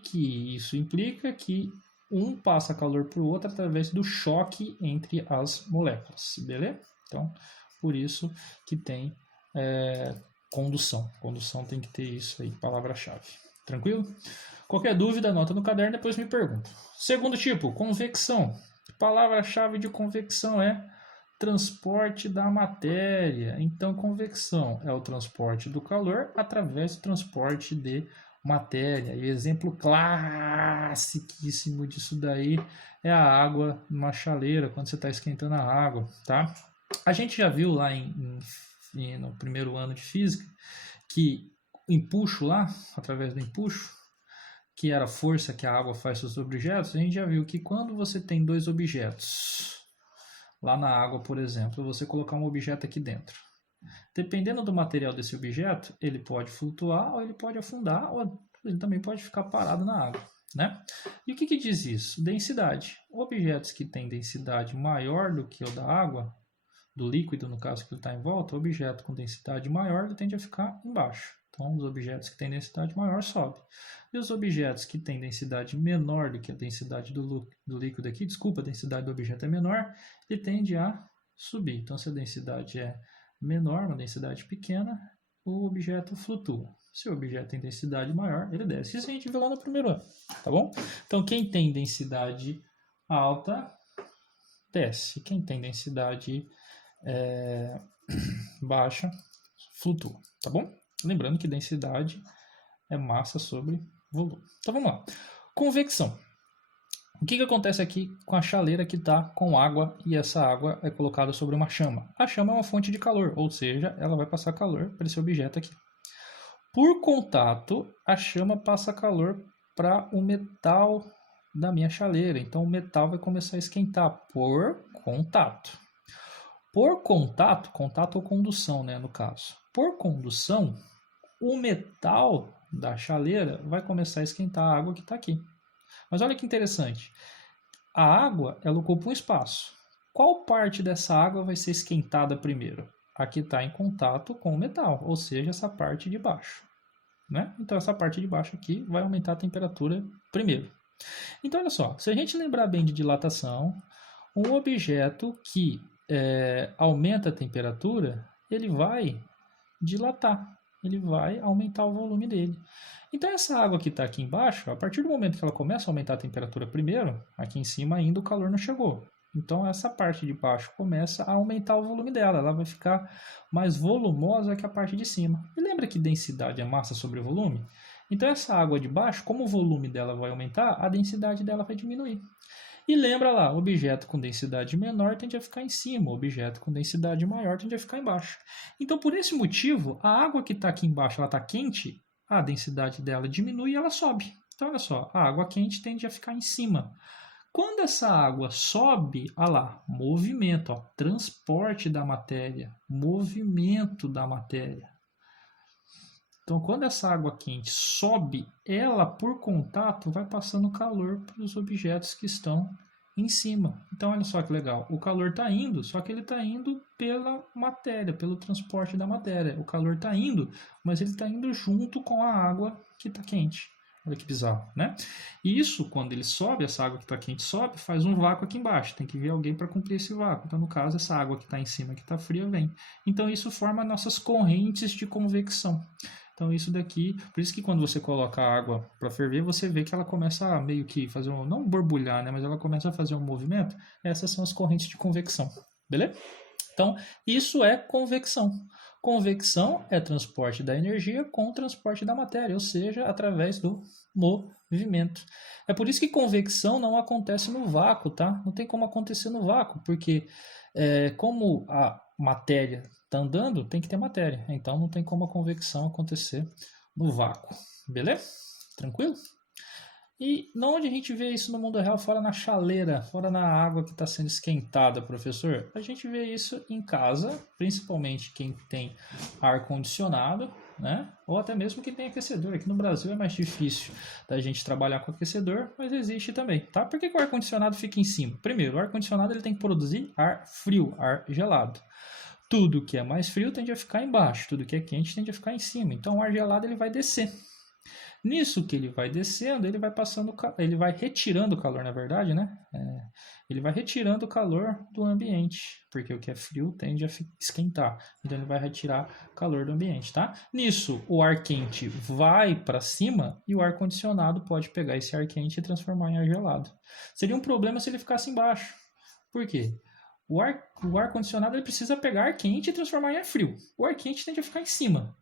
isso implica? Que um passa calor para o outro através do choque entre as moléculas, beleza? Então, por isso que tem condução. Condução tem que ter isso aí, palavra-chave. Tranquilo? Qualquer dúvida, anota no caderno, depois me pergunta. Segundo tipo, convecção. Palavra-chave de convecção é transporte da matéria. Então, convecção é o transporte do calor através do transporte de matéria. E o exemplo classiquíssimo disso daí é a água numa chaleira, quando você está esquentando a água, tá? A gente já viu lá no primeiro ano de física que o empuxo lá, através do empuxo, que era a força que a água faz sobre os objetos, a gente já viu que quando você tem dois objetos, lá na água, por exemplo, você colocar um objeto aqui dentro. Dependendo do material desse objeto, ele pode flutuar, ou ele pode afundar, ou ele também pode ficar parado na água, né? E o que diz isso? Densidade. Objetos que têm densidade maior do que o da água, do líquido, no caso que ele está em volta, o objeto com densidade maior ele tende a ficar embaixo. Então, os objetos que têm densidade maior sobem. E os objetos que têm densidade menor do que a densidade do líquido aqui, desculpa, a densidade do objeto é menor, ele tende a subir. Então, se a densidade é menor, uma densidade pequena, o objeto flutua. Se o objeto tem densidade maior, ele desce. Isso a gente viu lá no primeiro ano, tá bom? Então, quem tem densidade alta, desce. Quem tem densidade baixa, flutua, tá bom? Lembrando que densidade é massa sobre volume. Então vamos lá. Convecção. O que acontece aqui com a chaleira que está com água e essa água é colocada sobre uma chama? A chama é uma fonte de calor, ou seja, ela vai passar calor para esse objeto aqui. Por contato, a chama passa calor para o metal da minha chaleira. Então o metal vai começar a esquentar por contato. Por contato ou condução, né, no caso. Por condução, o metal da chaleira vai começar a esquentar a água que está aqui. Mas olha que interessante. A água, ela ocupa um espaço. Qual parte dessa água vai ser esquentada primeiro? A que está em contato com o metal, ou seja, essa parte de baixo, né? Então, essa parte de baixo aqui vai aumentar a temperatura primeiro. Então, olha só. Se a gente lembrar bem de dilatação, um objeto que aumenta a temperatura, ele vai dilatar, ele vai aumentar o volume dele. Então essa água que está aqui embaixo, a partir do momento que ela começa a aumentar a temperatura primeiro, aqui em cima ainda o calor não chegou. Então essa parte de baixo começa a aumentar o volume dela, ela vai ficar mais volumosa que a parte de cima. E lembra que densidade é massa sobre volume? Então essa água de baixo, como o volume dela vai aumentar, a densidade dela vai diminuir. E lembra lá, objeto com densidade menor tende a ficar em cima, objeto com densidade maior tende a ficar embaixo. Então, por esse motivo, a água que está aqui embaixo, ela está quente, a densidade dela diminui e ela sobe. Então, olha só, a água quente tende a ficar em cima. Quando essa água sobe, olha lá, movimento, ó, transporte da matéria, movimento da matéria. Então, quando essa água quente sobe, ela, por contato, vai passando calor para os objetos que estão em cima. Então, olha só que legal. O calor está indo, só que ele está indo pela matéria, pelo transporte da matéria. O calor está indo, mas ele está indo junto com a água que está quente. Olha que bizarro, né? E isso, quando ele sobe, essa água que está quente sobe, faz um vácuo aqui embaixo. Tem que vir alguém para cumprir esse vácuo. Então, no caso, essa água que está em cima, que está fria, vem. Então, isso forma nossas correntes de convecção. Então isso daqui, por isso que quando você coloca a água para ferver, você vê que ela começa a meio que fazer não borbulhar, né, mas ela começa a fazer um movimento. Essas são as correntes de convecção, beleza? Então isso é convecção. Convecção é transporte da energia com o transporte da matéria, ou seja, através do movimento. É por isso que convecção não acontece no vácuo, tá? Não tem como acontecer no vácuo, porque como a matéria está andando, tem que ter matéria. Então não tem como a convecção acontecer no vácuo. Beleza? Tranquilo? E onde a gente vê isso no mundo real? Fora na chaleira, fora na água que está sendo esquentada, professor? A gente vê isso em casa, principalmente quem tem ar-condicionado, né? Ou até mesmo que tem aquecedor. Aqui no Brasil é mais difícil da gente trabalhar com aquecedor, mas existe também, tá? Por que que o ar-condicionado fica em cima? Primeiro, o ar-condicionado ele tem que produzir ar frio, ar gelado. Tudo que é mais frio tende a ficar embaixo, tudo que é quente tende a ficar em cima. Então o ar gelado ele vai descer. Nisso que ele vai descendo, ele vai passando, ele vai retirando o calor, na verdade, né? Ele vai retirando o calor do ambiente, porque o que é frio tende a esquentar. Então ele vai retirar calor do ambiente, tá? Nisso, o ar quente vai para cima e o ar condicionado pode pegar esse ar quente e transformar em ar gelado. Seria um problema se ele ficasse embaixo. Por quê? O ar condicionado ele precisa pegar ar quente e transformar em ar frio. O ar quente tende a ficar em cima.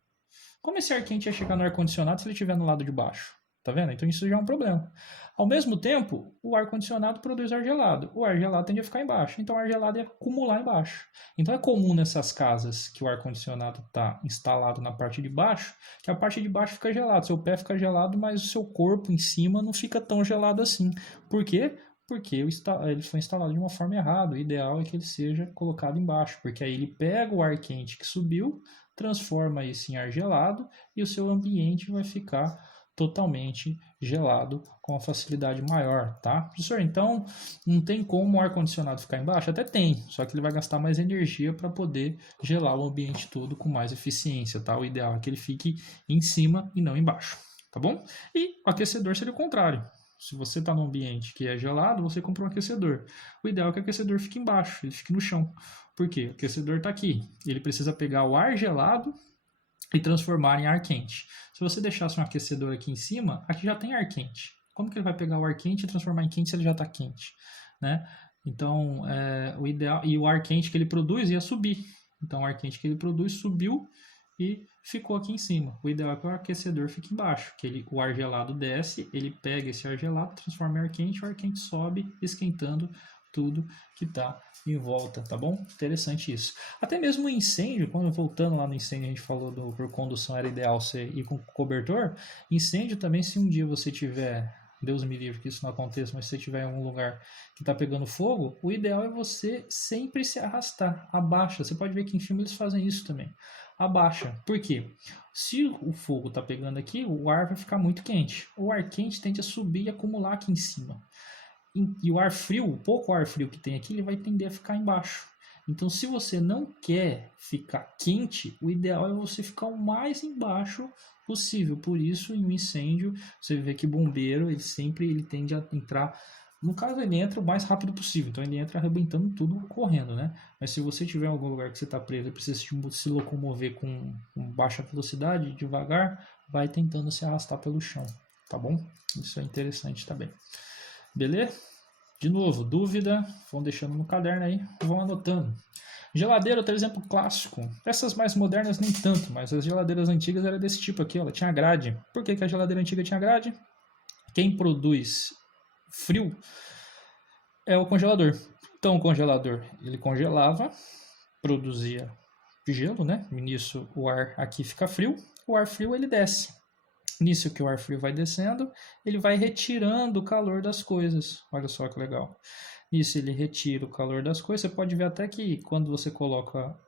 Como esse ar quente ia chegar no ar-condicionado se ele estiver no lado de baixo? Tá vendo? Então isso já é um problema. Ao mesmo tempo, o ar-condicionado produz ar gelado. O ar gelado tende a ficar embaixo. Então o ar gelado ia acumular embaixo. Então é comum nessas casas que o ar-condicionado está instalado na parte de baixo, que a parte de baixo fica gelada. Seu pé fica gelado, mas o seu corpo em cima não fica tão gelado assim. Por quê? Porque ele foi instalado de uma forma errada. O ideal é que ele seja colocado embaixo, porque aí ele pega o ar quente que subiu, transforma isso em ar gelado e o seu ambiente vai ficar totalmente gelado com uma facilidade maior, tá? Professor, então não tem como o ar-condicionado ficar embaixo? Até tem, só que ele vai gastar mais energia para poder gelar o ambiente todo com mais eficiência, tá? O ideal é que ele fique em cima e não embaixo, tá bom? E o aquecedor seria o contrário. Se você está num ambiente que é gelado, você compra um aquecedor. O ideal é que o aquecedor fique embaixo, ele fique no chão. Por quê? O aquecedor está aqui. Ele precisa pegar o ar gelado e transformar em ar quente. Se você deixasse um aquecedor aqui em cima, aqui já tem ar quente. Como que ele vai pegar o ar quente e transformar em quente se ele já está quente? Né? Então, o ideal... E o ar quente que ele produz ia subir. Então, o ar quente que ele produz subiu e ficou aqui em cima. O ideal é que o aquecedor fique embaixo, que o ar gelado desce, ele pega esse ar gelado, transforma em ar quente, o ar quente sobe, esquentando tudo que está em volta, tá bom? Interessante isso. Até mesmo o incêndio, quando voltando lá no incêndio, a gente falou por condução era ideal você ir com cobertor. Incêndio também, se um dia você tiver, Deus me livre que isso não aconteça, mas se você tiver em um lugar que está pegando fogo, o ideal é você sempre se arrastar, abaixa. Você pode ver que em filme eles fazem isso também. Abaixa. Por quê? Se o fogo está pegando aqui, o ar vai ficar muito quente. O ar quente tende a subir e acumular aqui em cima. E o ar frio, o pouco ar frio que tem aqui, ele vai tender a ficar embaixo. Então, se você não quer ficar quente, o ideal é você ficar o mais embaixo possível. Por isso, em um incêndio, você vê que bombeiro, ele tende a entrar. No caso, ele entra o mais rápido possível, então ele entra arrebentando tudo correndo, né? Mas se você tiver em algum lugar que você está preso e precisa se locomover com baixa velocidade, devagar, vai tentando se arrastar pelo chão, tá bom? Isso é interessante também. Beleza? De novo, dúvida, vão deixando no caderno aí, vão anotando. Geladeira, outro exemplo clássico. Essas mais modernas nem tanto, mas as geladeiras antigas eram desse tipo aqui, ó, ela tinha grade. Por que a geladeira antiga tinha grade? Quem produz frio é o congelador. Então o congelador, ele congelava, produzia gelo, né? Nisso o ar aqui fica frio, o ar frio ele desce. Nisso que o ar frio vai descendo, ele vai retirando o calor das coisas. Olha só que legal. Nisso ele retira o calor das coisas. Você pode ver até que quando você coloca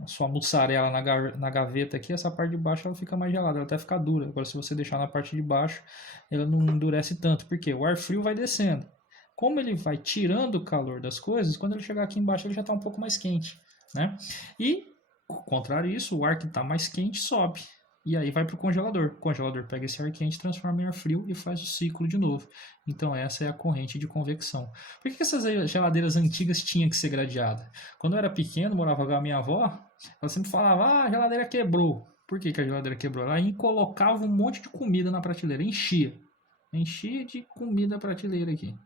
a sua mussarela na gaveta aqui, essa parte de baixo ela fica mais gelada, ela até fica dura. Agora se você deixar na parte de baixo, ela não endurece tanto, porque o ar frio vai descendo. Como ele vai tirando o calor das coisas, quando ele chegar aqui embaixo ele já está um pouco mais quente, né? E, ao contrário disso, o ar que está mais quente sobe. E aí vai para o congelador. O congelador pega esse ar quente, transforma em ar frio e faz o ciclo de novo. Então essa é a corrente de convecção. Por que essas geladeiras antigas tinham que ser gradeadas? Quando eu era pequeno, morava com a minha avó, ela sempre falava, a geladeira quebrou. Por que a geladeira quebrou? Ela colocava um monte de comida na prateleira, enchia. Enchia de comida a prateleira aqui.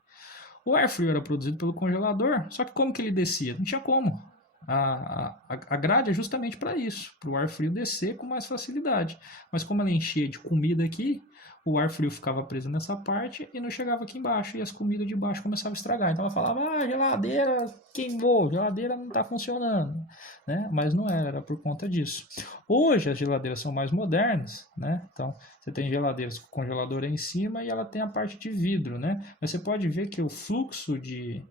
O ar frio era produzido pelo congelador, só que como que ele descia? Não tinha como. A grade é justamente para isso, para o ar frio descer com mais facilidade. Mas como ela enchia de comida aqui, o ar frio ficava preso nessa parte e não chegava aqui embaixo, e as comidas de baixo começavam a estragar. Então ela falava, geladeira queimou, geladeira não está funcionando, né? Mas não era por conta disso. Hoje as geladeiras são mais modernas, né? Então você tem geladeiras com congelador em cima e ela tem a parte de vidro, né? Mas você pode ver que o fluxo de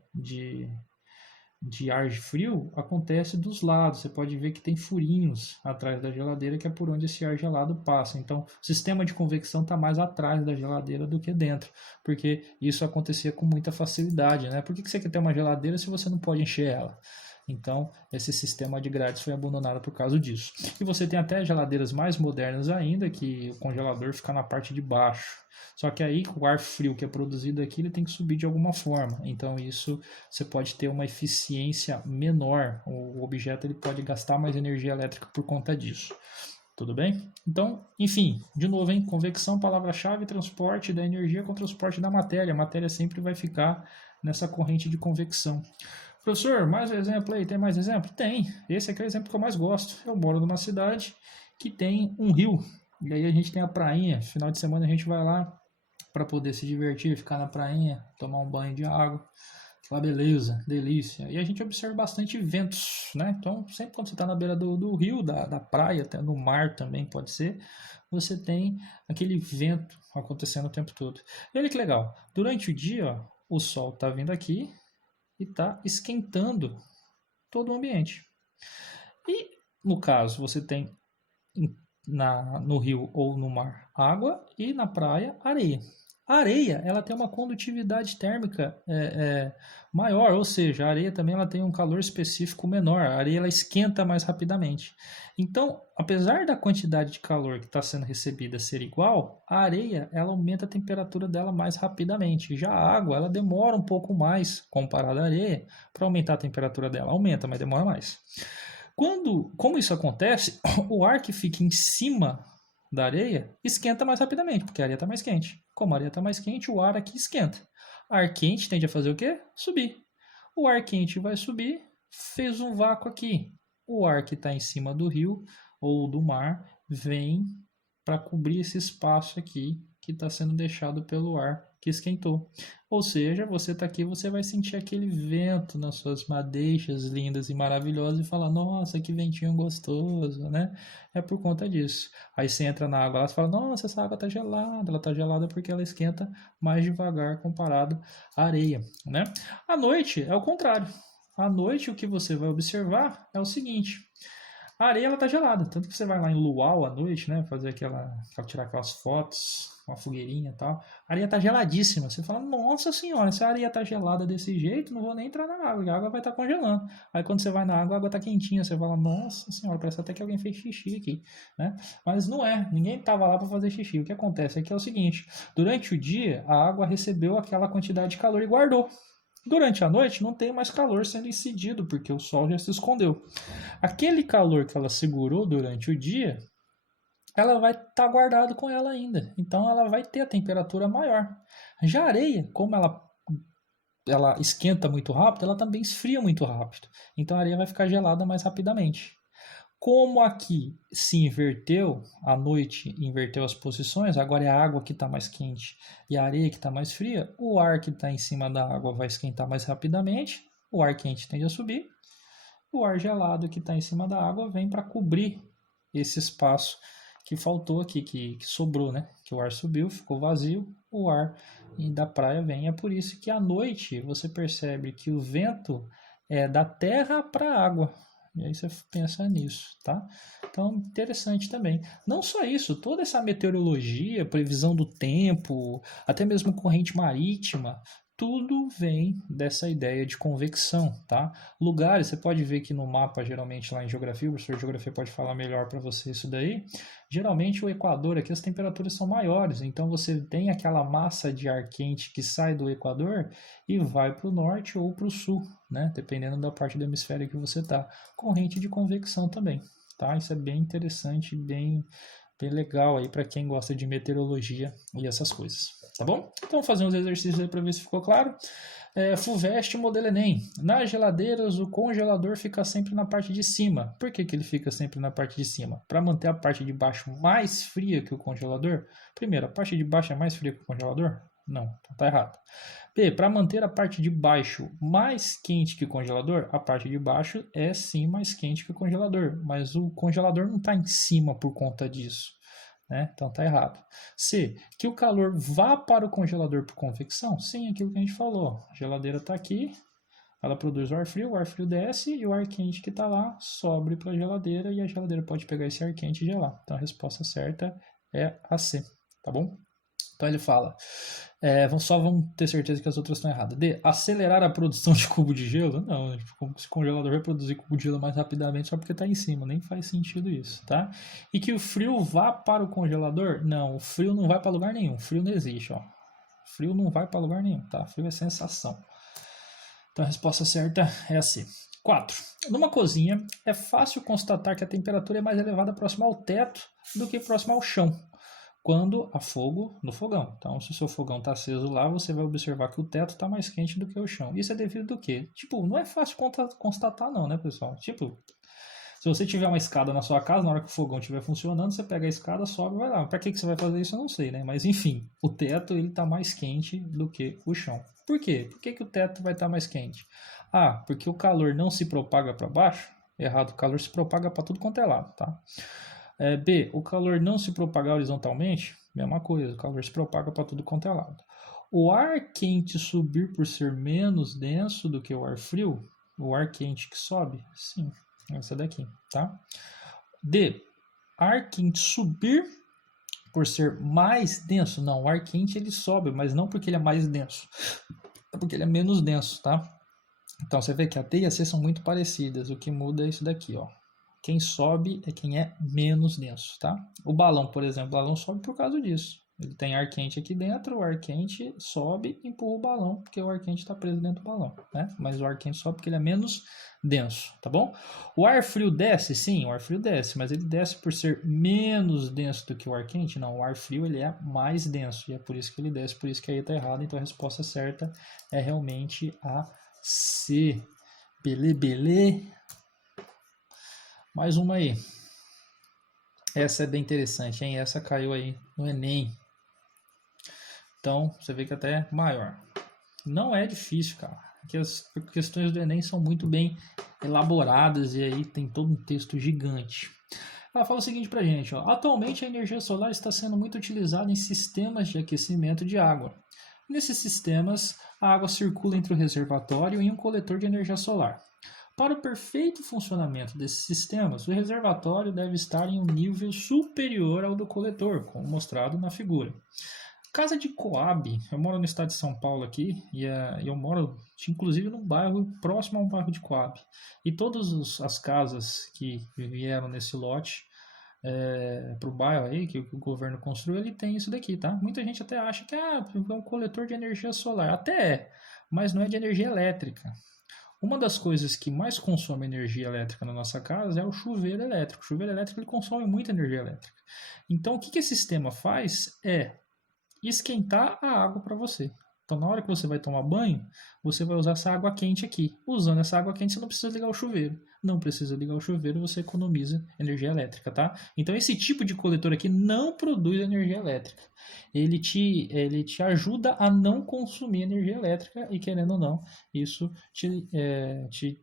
de ar frio acontece dos lados. Você pode ver que tem furinhos atrás da geladeira, que é por onde esse ar gelado passa. Então, o sistema de convecção está mais atrás da geladeira do que dentro, porque isso acontecia com muita facilidade, né? Por que você quer ter uma geladeira se você não pode encher ela? Então, esse sistema de grades foi abandonado por causa disso. E você tem até geladeiras mais modernas ainda, que o congelador fica na parte de baixo. Só que aí, o ar frio que é produzido aqui, ele tem que subir de alguma forma. Então, isso você pode ter uma eficiência menor. O objeto ele pode gastar mais energia elétrica por conta disso. Tudo bem? Então, enfim, de novo, hein? Convecção, palavra-chave, transporte da energia com transporte da matéria. A matéria sempre vai ficar nessa corrente de convecção. Professor, mais um exemplo aí? Tem mais exemplo? Tem. Esse aqui é o exemplo que eu mais gosto. Eu moro numa cidade que tem um rio. E aí a gente tem a prainha. Final de semana a gente vai lá para poder se divertir, ficar na prainha, tomar um banho de água. Aquela beleza, delícia. E a gente observa bastante ventos, né? Então, sempre quando você está na beira do rio, da praia, até no mar também pode ser, você tem aquele vento acontecendo o tempo todo. E olha que legal. Durante o dia, ó, o sol está vindo aqui e está esquentando todo o ambiente. E, no caso, você tem no rio ou no mar água e na praia areia. A areia ela tem uma condutividade térmica maior, ou seja, a areia também ela tem um calor específico menor. A areia ela esquenta mais rapidamente. Então, apesar da quantidade de calor que está sendo recebida ser igual, a areia ela aumenta a temperatura dela mais rapidamente. Já a água ela demora um pouco mais comparada à areia para aumentar a temperatura dela. Aumenta, mas demora mais. Como isso acontece, o ar que fica em cima da areia esquenta mais rapidamente, porque a areia está mais quente. Como a areia está mais quente, o ar aqui esquenta. Ar quente tende a fazer o quê? Subir. O ar quente vai subir, fez um vácuo aqui. O ar que está em cima do rio ou do mar vem para cobrir esse espaço aqui que está sendo deixado pelo ar que esquentou. Ou seja, você está aqui, você vai sentir aquele vento nas suas madeixas lindas e maravilhosas e falar, nossa, que ventinho gostoso, né? É por conta disso. Aí você entra na água, ela fala, nossa, essa água está gelada. Ela está gelada porque ela esquenta mais devagar comparado à areia, né? À noite é o contrário. À noite o que você vai observar é o seguinte, a areia ela tá gelada, tanto que você vai lá em luau à noite, né, fazer tirar aquelas fotos, uma fogueirinha e tal. A areia tá geladíssima. Você fala, nossa senhora, se a areia tá gelada desse jeito, não vou nem entrar na água, a água vai estar congelando. Aí quando você vai na água, a água tá quentinha, você fala, nossa senhora, parece até que alguém fez xixi aqui, né? Mas não é, ninguém tava lá para fazer xixi. O que acontece é que é o seguinte, durante o dia, a água recebeu aquela quantidade de calor e guardou. Durante a noite não tem mais calor sendo incidido, porque o sol já se escondeu. Aquele calor que ela segurou durante o dia, ela vai estar guardado com ela ainda. Então ela vai ter a temperatura maior. Já a areia, como ela esquenta muito rápido, ela também esfria muito rápido. Então a areia vai ficar gelada mais rapidamente. Como aqui se inverteu, a noite inverteu as posições, agora é a água que está mais quente e a areia que está mais fria, o ar que está em cima da água vai esquentar mais rapidamente, o ar quente tende a subir, o ar gelado que está em cima da água vem para cobrir esse espaço que faltou aqui, que sobrou, né? Que o ar subiu, ficou vazio, o ar da praia vem. É por isso que à noite você percebe que o vento é da terra para a água. E aí você pensa nisso, tá? Então, interessante também. Não só isso, toda essa meteorologia, previsão do tempo, até mesmo corrente marítima, tudo vem dessa ideia de convecção, tá? Lugares, você pode ver que no mapa, geralmente lá em geografia, o professor de geografia pode falar melhor para você isso daí. Geralmente o Equador aqui as temperaturas são maiores, então você tem aquela massa de ar quente que sai do Equador e vai para o norte ou para o sul, né? Dependendo da parte do hemisfério que você tá. Corrente de convecção também, tá? Isso é bem interessante, bem legal aí para quem gosta de meteorologia e essas coisas, tá bom? Então, vou fazer uns exercícios aí para ver se ficou claro. FUVEST modelo Enem. Nas geladeiras, o congelador fica sempre na parte de cima. Por que ele fica sempre na parte de cima? Para manter a parte de baixo mais fria que o congelador? Primeiro, a parte de baixo é mais fria que o congelador? Não, então tá errado. B, para manter a parte de baixo mais quente que o congelador, a parte de baixo é sim mais quente que o congelador, mas o congelador não está em cima por conta disso, né? Então tá errado. C, que o calor vá para o congelador por convecção? Sim, aquilo que a gente falou. A geladeira está aqui, ela produz o ar frio desce e o ar quente que está lá sobe para a geladeira e a geladeira pode pegar esse ar quente e gelar. Então a resposta certa é a C, tá bom? Então ele fala, só vamos ter certeza que as outras estão erradas. D, acelerar a produção de cubo de gelo? Não, como se o congelador vai produzir cubo de gelo mais rapidamente só porque está em cima, nem faz sentido isso, tá? E que o frio vá para o congelador? Não, o frio não vai para lugar nenhum, o frio não existe, ó. O frio não vai para lugar nenhum, tá? O frio é sensação. Então a resposta certa é a C. 4. Numa cozinha, é fácil constatar que a temperatura é mais elevada próxima ao teto do que próxima ao chão, quando há fogo no fogão. Então, se o seu fogão está aceso lá, você vai observar que o teto está mais quente do que o chão. Isso é devido do quê? Tipo, não é fácil constatar não, né, pessoal? Tipo, se você tiver uma escada na sua casa, na hora que o fogão estiver funcionando, você pega a escada, sobe e vai lá. Para que você vai fazer isso, eu não sei, né? Mas enfim, o teto ele está mais quente do que o chão. Por quê? Por que o teto vai estar mais quente? Ah, porque o calor não se propaga para baixo? Errado, o calor se propaga para tudo quanto é lado, tá? B, o calor não se propaga horizontalmente? Mesma coisa, o calor se propaga para tudo quanto é lado. O ar quente subir por ser menos denso do que o ar frio? O ar quente que sobe? Sim, essa daqui, tá? D, ar quente subir por ser mais denso? Não, o ar quente ele sobe, mas não porque ele é mais denso, é porque ele é menos denso, tá? Então você vê que a D e a C são muito parecidas, o que muda é isso daqui, ó. Quem sobe é quem é menos denso, tá? O balão, por exemplo, o balão sobe por causa disso. Ele tem ar quente aqui dentro, o ar quente sobe e empurra o balão, porque o ar quente está preso dentro do balão, né? Mas o ar quente sobe porque ele é menos denso, tá bom? O ar frio desce? Sim, o ar frio desce, mas ele desce por ser menos denso do que o ar quente? Não, o ar frio ele é mais denso, e é por isso que ele desce, por isso que aí está errado. Então a resposta certa é realmente a C. Belê. Mais uma aí. Essa é bem interessante, hein? Essa caiu aí no Enem. Então, você vê que até é maior. Não é difícil, cara. Porque as questões do Enem são muito bem elaboradas e aí tem todo um texto gigante. Ela fala o seguinte pra gente, ó. Atualmente a energia solar está sendo muito utilizada em sistemas de aquecimento de água. Nesses sistemas, a água circula entre o reservatório e um coletor de energia solar. Para o perfeito funcionamento desses sistemas, o reservatório deve estar em um nível superior ao do coletor, como mostrado na figura. Casa de Coab, eu moro no estado de São Paulo aqui, e eu moro inclusive num bairro próximo a um bairro de Coab. E todas as casas que vieram nesse lote para o bairro aí, que o governo construiu, ele tem isso daqui, tá? Muita gente até acha que é um coletor de energia solar. Até é, mas não é de energia elétrica. Uma das coisas que mais consome energia elétrica na nossa casa é o chuveiro elétrico. O chuveiro elétrico ele consome muita energia elétrica. Então, o que esse sistema faz é esquentar a água para você. Então, na hora que você vai tomar banho, você vai usar essa água quente aqui. Usando essa água quente, você não precisa ligar o chuveiro. Não precisa ligar o chuveiro, você economiza energia elétrica, tá? Então, esse tipo de coletor aqui não produz energia elétrica. Ele te ajuda a não consumir energia elétrica e, querendo ou não, isso te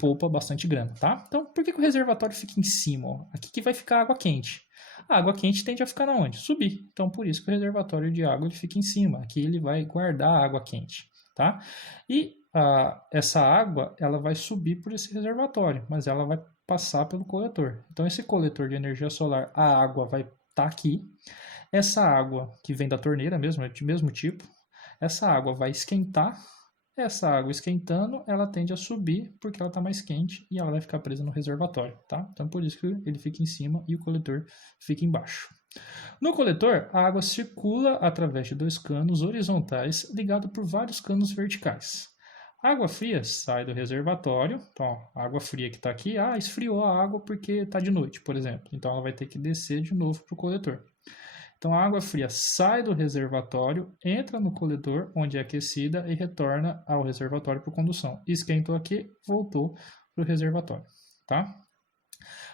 poupa bastante grana, tá? Então, por que o reservatório fica em cima? Ó? Aqui que vai ficar água quente. A água quente tende a ficar na onde? Subir. Então, por isso que o reservatório de água ele fica em cima. Aqui ele vai guardar a água quente, tá? E essa água, ela vai subir por esse reservatório, mas ela vai passar pelo coletor. Então, esse coletor de energia solar, a água vai estar aqui. Essa água que vem da torneira mesmo, é de mesmo tipo, essa água vai esquentar. Essa água esquentando, ela tende a subir porque ela está mais quente e ela vai ficar presa no reservatório, tá? Então por isso que ele fica em cima e o coletor fica embaixo. No coletor, a água circula através de dois canos horizontais ligados por vários canos verticais. A água fria sai do reservatório, então a água fria que está aqui, esfriou a água porque está de noite, por exemplo. Então ela vai ter que descer de novo para o coletor. Então a água fria sai do reservatório, entra no coletor, onde é aquecida, e retorna ao reservatório por condução. Esquentou aqui, voltou para o reservatório. Tá?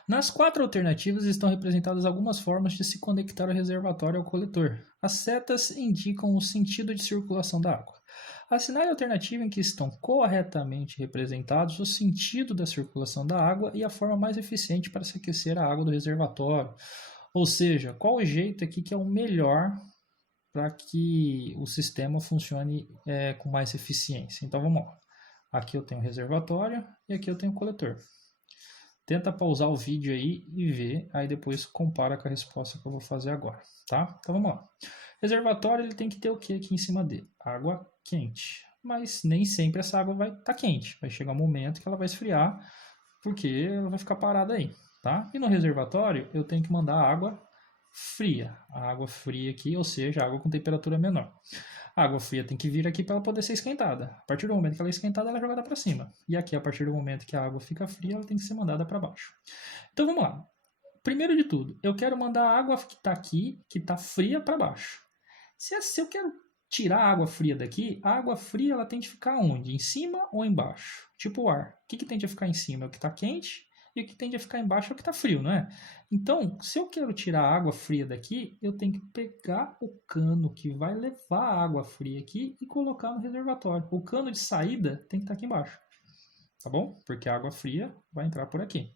Nas 4 alternativas estão representadas algumas formas de se conectar o reservatório ao coletor. As setas indicam o sentido de circulação da água. Assinale a alternativa em que estão corretamente representados o sentido da circulação da água e a forma mais eficiente para se aquecer a água do reservatório. Ou seja, qual o jeito aqui que é o melhor para que o sistema funcione com mais eficiência. Então vamos lá. Aqui eu tenho o reservatório e aqui eu tenho o coletor. Tenta pausar o vídeo aí e ver, aí depois compara com a resposta que eu vou fazer agora, tá? Então vamos lá. Reservatório ele tem que ter o que aqui em cima dele? Água quente. Mas nem sempre essa água vai estar quente. Vai chegar um momento que ela vai esfriar, porque ela vai ficar parada aí, tá? E no reservatório eu tenho que mandar água fria. A água fria aqui, ou seja, água com temperatura menor. A água fria tem que vir aqui para ela poder ser esquentada. A partir do momento que ela é esquentada, ela é jogada para cima. E aqui, a partir do momento que a água fica fria, ela tem que ser mandada para baixo. Então vamos lá. Primeiro de tudo, eu quero mandar a água que está aqui, que está fria, para baixo. Se eu quero tirar a água fria daqui, a água fria ela tem de ficar onde? Em cima ou embaixo? Tipo o ar. O que tende a ficar em cima? É o que está quente, e o que tende a ficar embaixo é o que está frio, não é? Então, se eu quero tirar a água fria daqui, eu tenho que pegar o cano que vai levar a água fria aqui e colocar no reservatório. O cano de saída tem que estar aqui embaixo, tá bom? Porque a água fria vai entrar por aqui.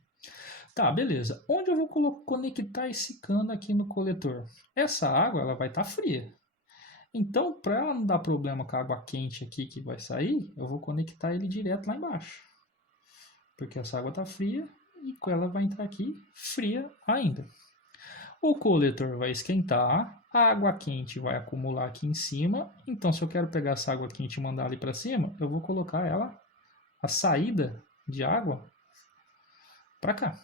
Tá, beleza. Onde eu vou conectar esse cano aqui no coletor? Essa água ela vai estar fria. Então, para ela não dar problema com a água quente aqui que vai sair, eu vou conectar ele direto lá embaixo. Porque essa água está fria e ela vai entrar aqui fria ainda. O coletor vai esquentar, a água quente vai acumular aqui em cima. Então, se eu quero pegar essa água quente e mandar ali para cima, eu vou colocar ela, a saída de água, para cá.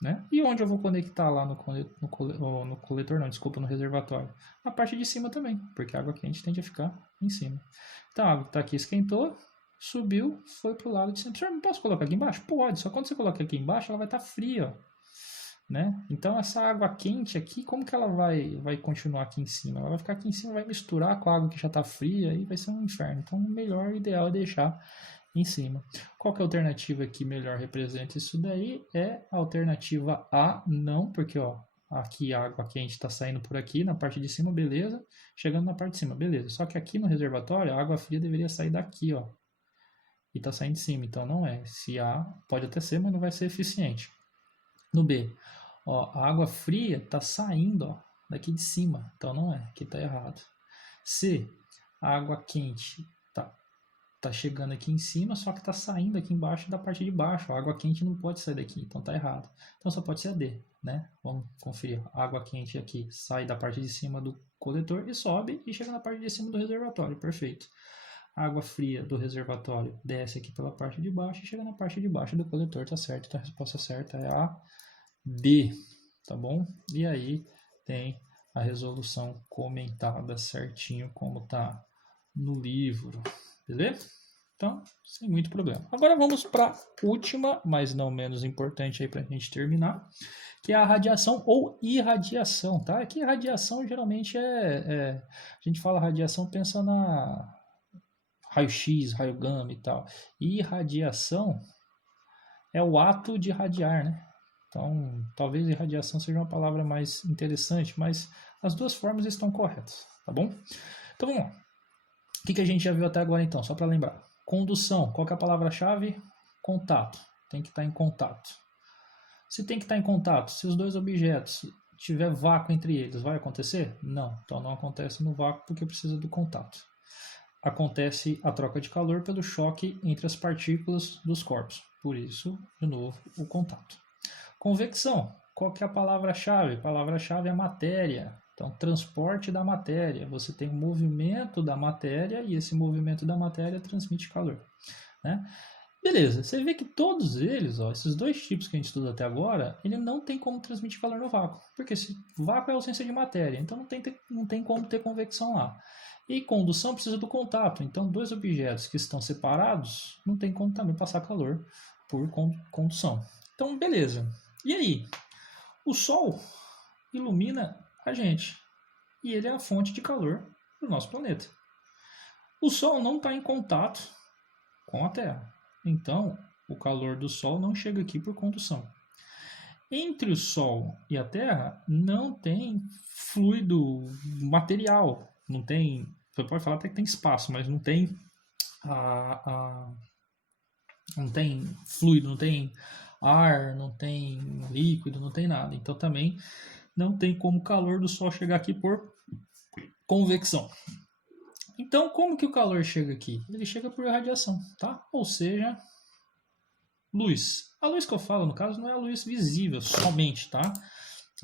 Né? E onde eu vou conectar lá no coletor, não, desculpa, no reservatório? Na parte de cima também, porque a água quente tende a ficar em cima. Então a água que está aqui esquentou, subiu, foi para o lado de cima. Senhor, não posso colocar aqui embaixo? Pode, só quando você coloca aqui embaixo ela vai estar fria. Né? Então essa água quente aqui, como que ela vai continuar aqui em cima? Ela vai ficar aqui em cima, vai misturar com a água que já está fria e vai ser um inferno. Então o melhor, o ideal é deixar em cima. Qual que é a alternativa que melhor representa isso daí? É a alternativa A, não, porque ó, aqui a água quente está saindo por aqui, na parte de cima, beleza. Chegando na parte de cima, beleza. Só que aqui no reservatório, a água fria deveria sair daqui, ó. E está saindo de cima, então não é. Se A, pode até ser, mas não vai ser eficiente. No B, ó, a água fria está saindo, ó, daqui de cima, então não é. Aqui está errado. C, a água quente tá chegando aqui em cima, só que tá saindo aqui embaixo da parte de baixo. A água quente não pode sair daqui, então tá errado. Então só pode ser a D, né? Vamos conferir. A água quente aqui sai da parte de cima do coletor e sobe e chega na parte de cima do reservatório. Perfeito. A água fria do reservatório desce aqui pela parte de baixo e chega na parte de baixo do coletor, tá certo? Então a resposta certa é a D, tá bom? E aí tem a resolução comentada certinho como tá no livro. Beleza? Então, sem muito problema. Agora vamos para a última, mas não menos importante aí para a gente terminar, que é a radiação ou irradiação, tá? Aqui radiação geralmente a gente fala radiação, pensa na raio-x, raio gama e tal. E irradiação é o ato de irradiar, né? Então, talvez irradiação seja uma palavra mais interessante, mas as duas formas estão corretas, tá bom? Então vamos lá. O que a gente já viu até agora então, só para lembrar? Condução, qual que é a palavra-chave? Contato, tem que estar em contato. Se tem que estar em contato, se os dois objetos tiver vácuo entre eles, vai acontecer? Não, então não acontece no vácuo porque precisa do contato. Acontece a troca de calor pelo choque entre as partículas dos corpos, por isso, de novo, o contato. Convecção, qual que é a palavra-chave? A palavra-chave é matéria. Então, transporte da matéria. Você tem o movimento da matéria e esse movimento da matéria transmite calor. Né? Beleza, você vê que todos eles, ó, esses dois tipos que a gente estuda até agora, ele não tem como transmitir calor no vácuo. Porque vácuo é a ausência de matéria, então não tem como ter convecção lá. E condução precisa do contato. Então, dois objetos que estão separados não tem como também passar calor por condução. Então, beleza. E aí? O Sol ilumina a gente. E ele é a fonte de calor do nosso planeta. O Sol não está em contato com a Terra. Então, o calor do Sol não chega aqui por condução. Entre o Sol e a Terra não tem fluido material. Não tem. Você pode falar até que tem espaço, mas não tem não tem fluido, não tem ar, não tem líquido, não tem nada. Então também não tem como o calor do Sol chegar aqui por convecção. Então, como que o calor chega aqui? Ele chega por radiação, tá? Ou seja, luz. A luz que eu falo, no caso, não é a luz visível somente, tá?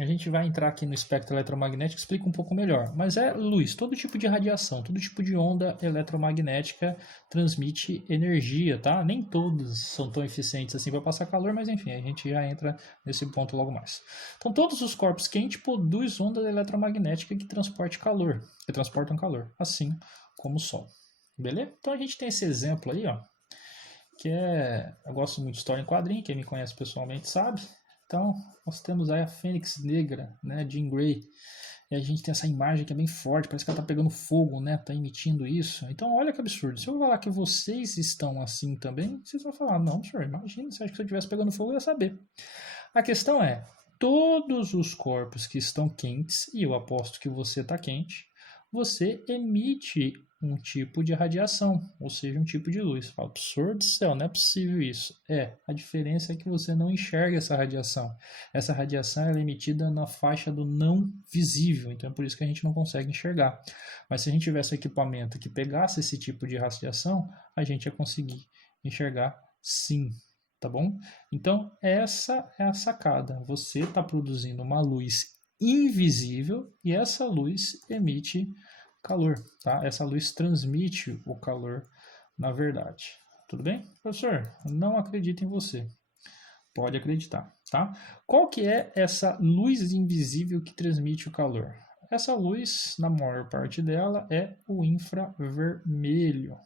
A gente vai entrar aqui no espectro eletromagnético e explica um pouco melhor. Mas é luz, todo tipo de radiação, todo tipo de onda eletromagnética transmite energia, tá? Nem todos são tão eficientes assim para passar calor, mas enfim, a gente já entra nesse ponto logo mais. Então, todos os corpos quentes produzem onda eletromagnética que transportam calor, assim como o Sol. Beleza? Então a gente tem esse exemplo aí, ó, que é, eu gosto muito de história em quadrinho, quem me conhece pessoalmente sabe. Então, nós temos aí a Fênix Negra, né, Jean Grey, e a gente tem essa imagem que é bem forte, parece que ela tá pegando fogo, né, tá emitindo isso. Então, olha que absurdo. Se eu falar que vocês estão assim também, vocês vão falar, não, senhor, imagina, você acha que se eu estivesse pegando fogo eu ia saber. A questão é, todos os corpos que estão quentes, e eu aposto que você está quente, você emite um tipo de radiação, ou seja, um tipo de luz. Fala, professor do céu, não é possível isso. A diferença é que você não enxerga essa radiação. Essa radiação é emitida na faixa do não visível, então é por isso que a gente não consegue enxergar. Mas se a gente tivesse um equipamento que pegasse esse tipo de radiação, a gente ia conseguir enxergar sim, tá bom? Então, essa é a sacada. Você está produzindo uma luz invisível e essa luz emite calor, tá? Essa luz transmite o calor, na verdade. Tudo bem? Professor, não acredito em você. Pode acreditar, tá? Qual que é essa luz invisível que transmite o calor? Essa luz, na maior parte dela, é o infravermelho.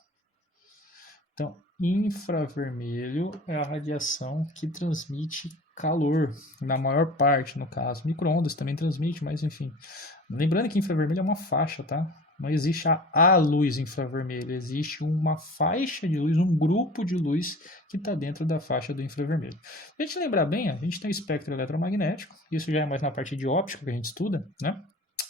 Então, infravermelho é a radiação que transmite calor, na maior parte, no caso. Micro-ondas também transmite, mas enfim. Lembrando que infravermelho é uma faixa, tá? Não existe a luz infravermelha, existe uma faixa de luz, um grupo de luz que está dentro da faixa do infravermelho. Se a gente lembrar bem, a gente tem o espectro eletromagnético, isso já é mais na parte de óptica que a gente estuda, né?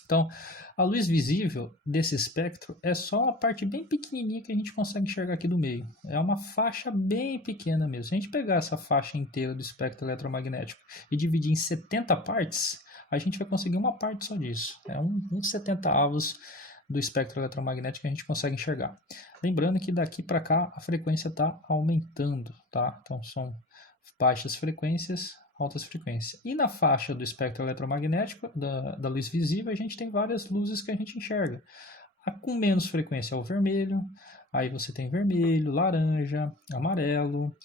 Então, a luz visível desse espectro é só uma parte bem pequenininha que a gente consegue enxergar aqui do meio. É uma faixa bem pequena mesmo. Se a gente pegar essa faixa inteira do espectro eletromagnético e dividir em 70 partes, a gente vai conseguir uma parte só disso. É uns 70 avos do espectro eletromagnético que a gente consegue enxergar. Lembrando que daqui para cá a frequência está aumentando, tá? Então são baixas frequências, altas frequências. E na faixa do espectro eletromagnético, da luz visível, a gente tem várias luzes que a gente enxerga. A com menos frequência é o vermelho, aí você tem vermelho, laranja, amarelo,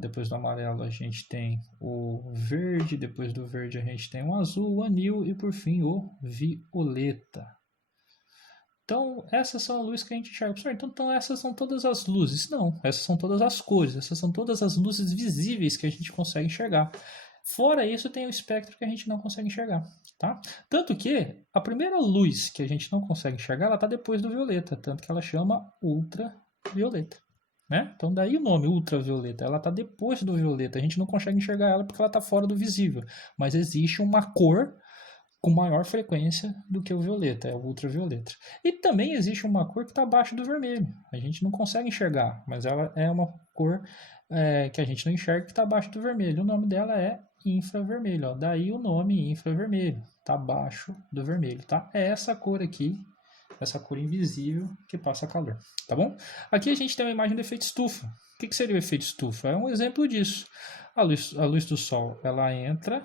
depois do amarelo a gente tem o verde, depois do verde a gente tem o azul, o anil e por fim o violeta. Então, essas são as luzes que a gente enxerga. Professor, então essas são todas as luzes. Não, essas são todas as cores, essas são todas as luzes visíveis que a gente consegue enxergar. Fora isso, tem o espectro que a gente não consegue enxergar, tá? Tanto que a primeira luz que a gente não consegue enxergar, ela está depois do violeta, tanto que ela chama ultravioleta, né? Então daí o nome ultravioleta, ela está depois do violeta. A gente não consegue enxergar ela porque ela está fora do visível, mas existe uma cor com maior frequência do que o violeta, é o ultravioleta. E também existe uma cor que está abaixo do vermelho. A gente não consegue enxergar, mas ela é uma cor que a gente não enxerga que está abaixo do vermelho. O nome dela é infravermelho. Ó. Daí o nome infravermelho, está abaixo do vermelho. Tá? É essa cor aqui, essa cor invisível que passa calor. Tá bom? Aqui a gente tem uma imagem do efeito estufa. O que seria o efeito estufa? É um exemplo disso. A luz do sol ela entra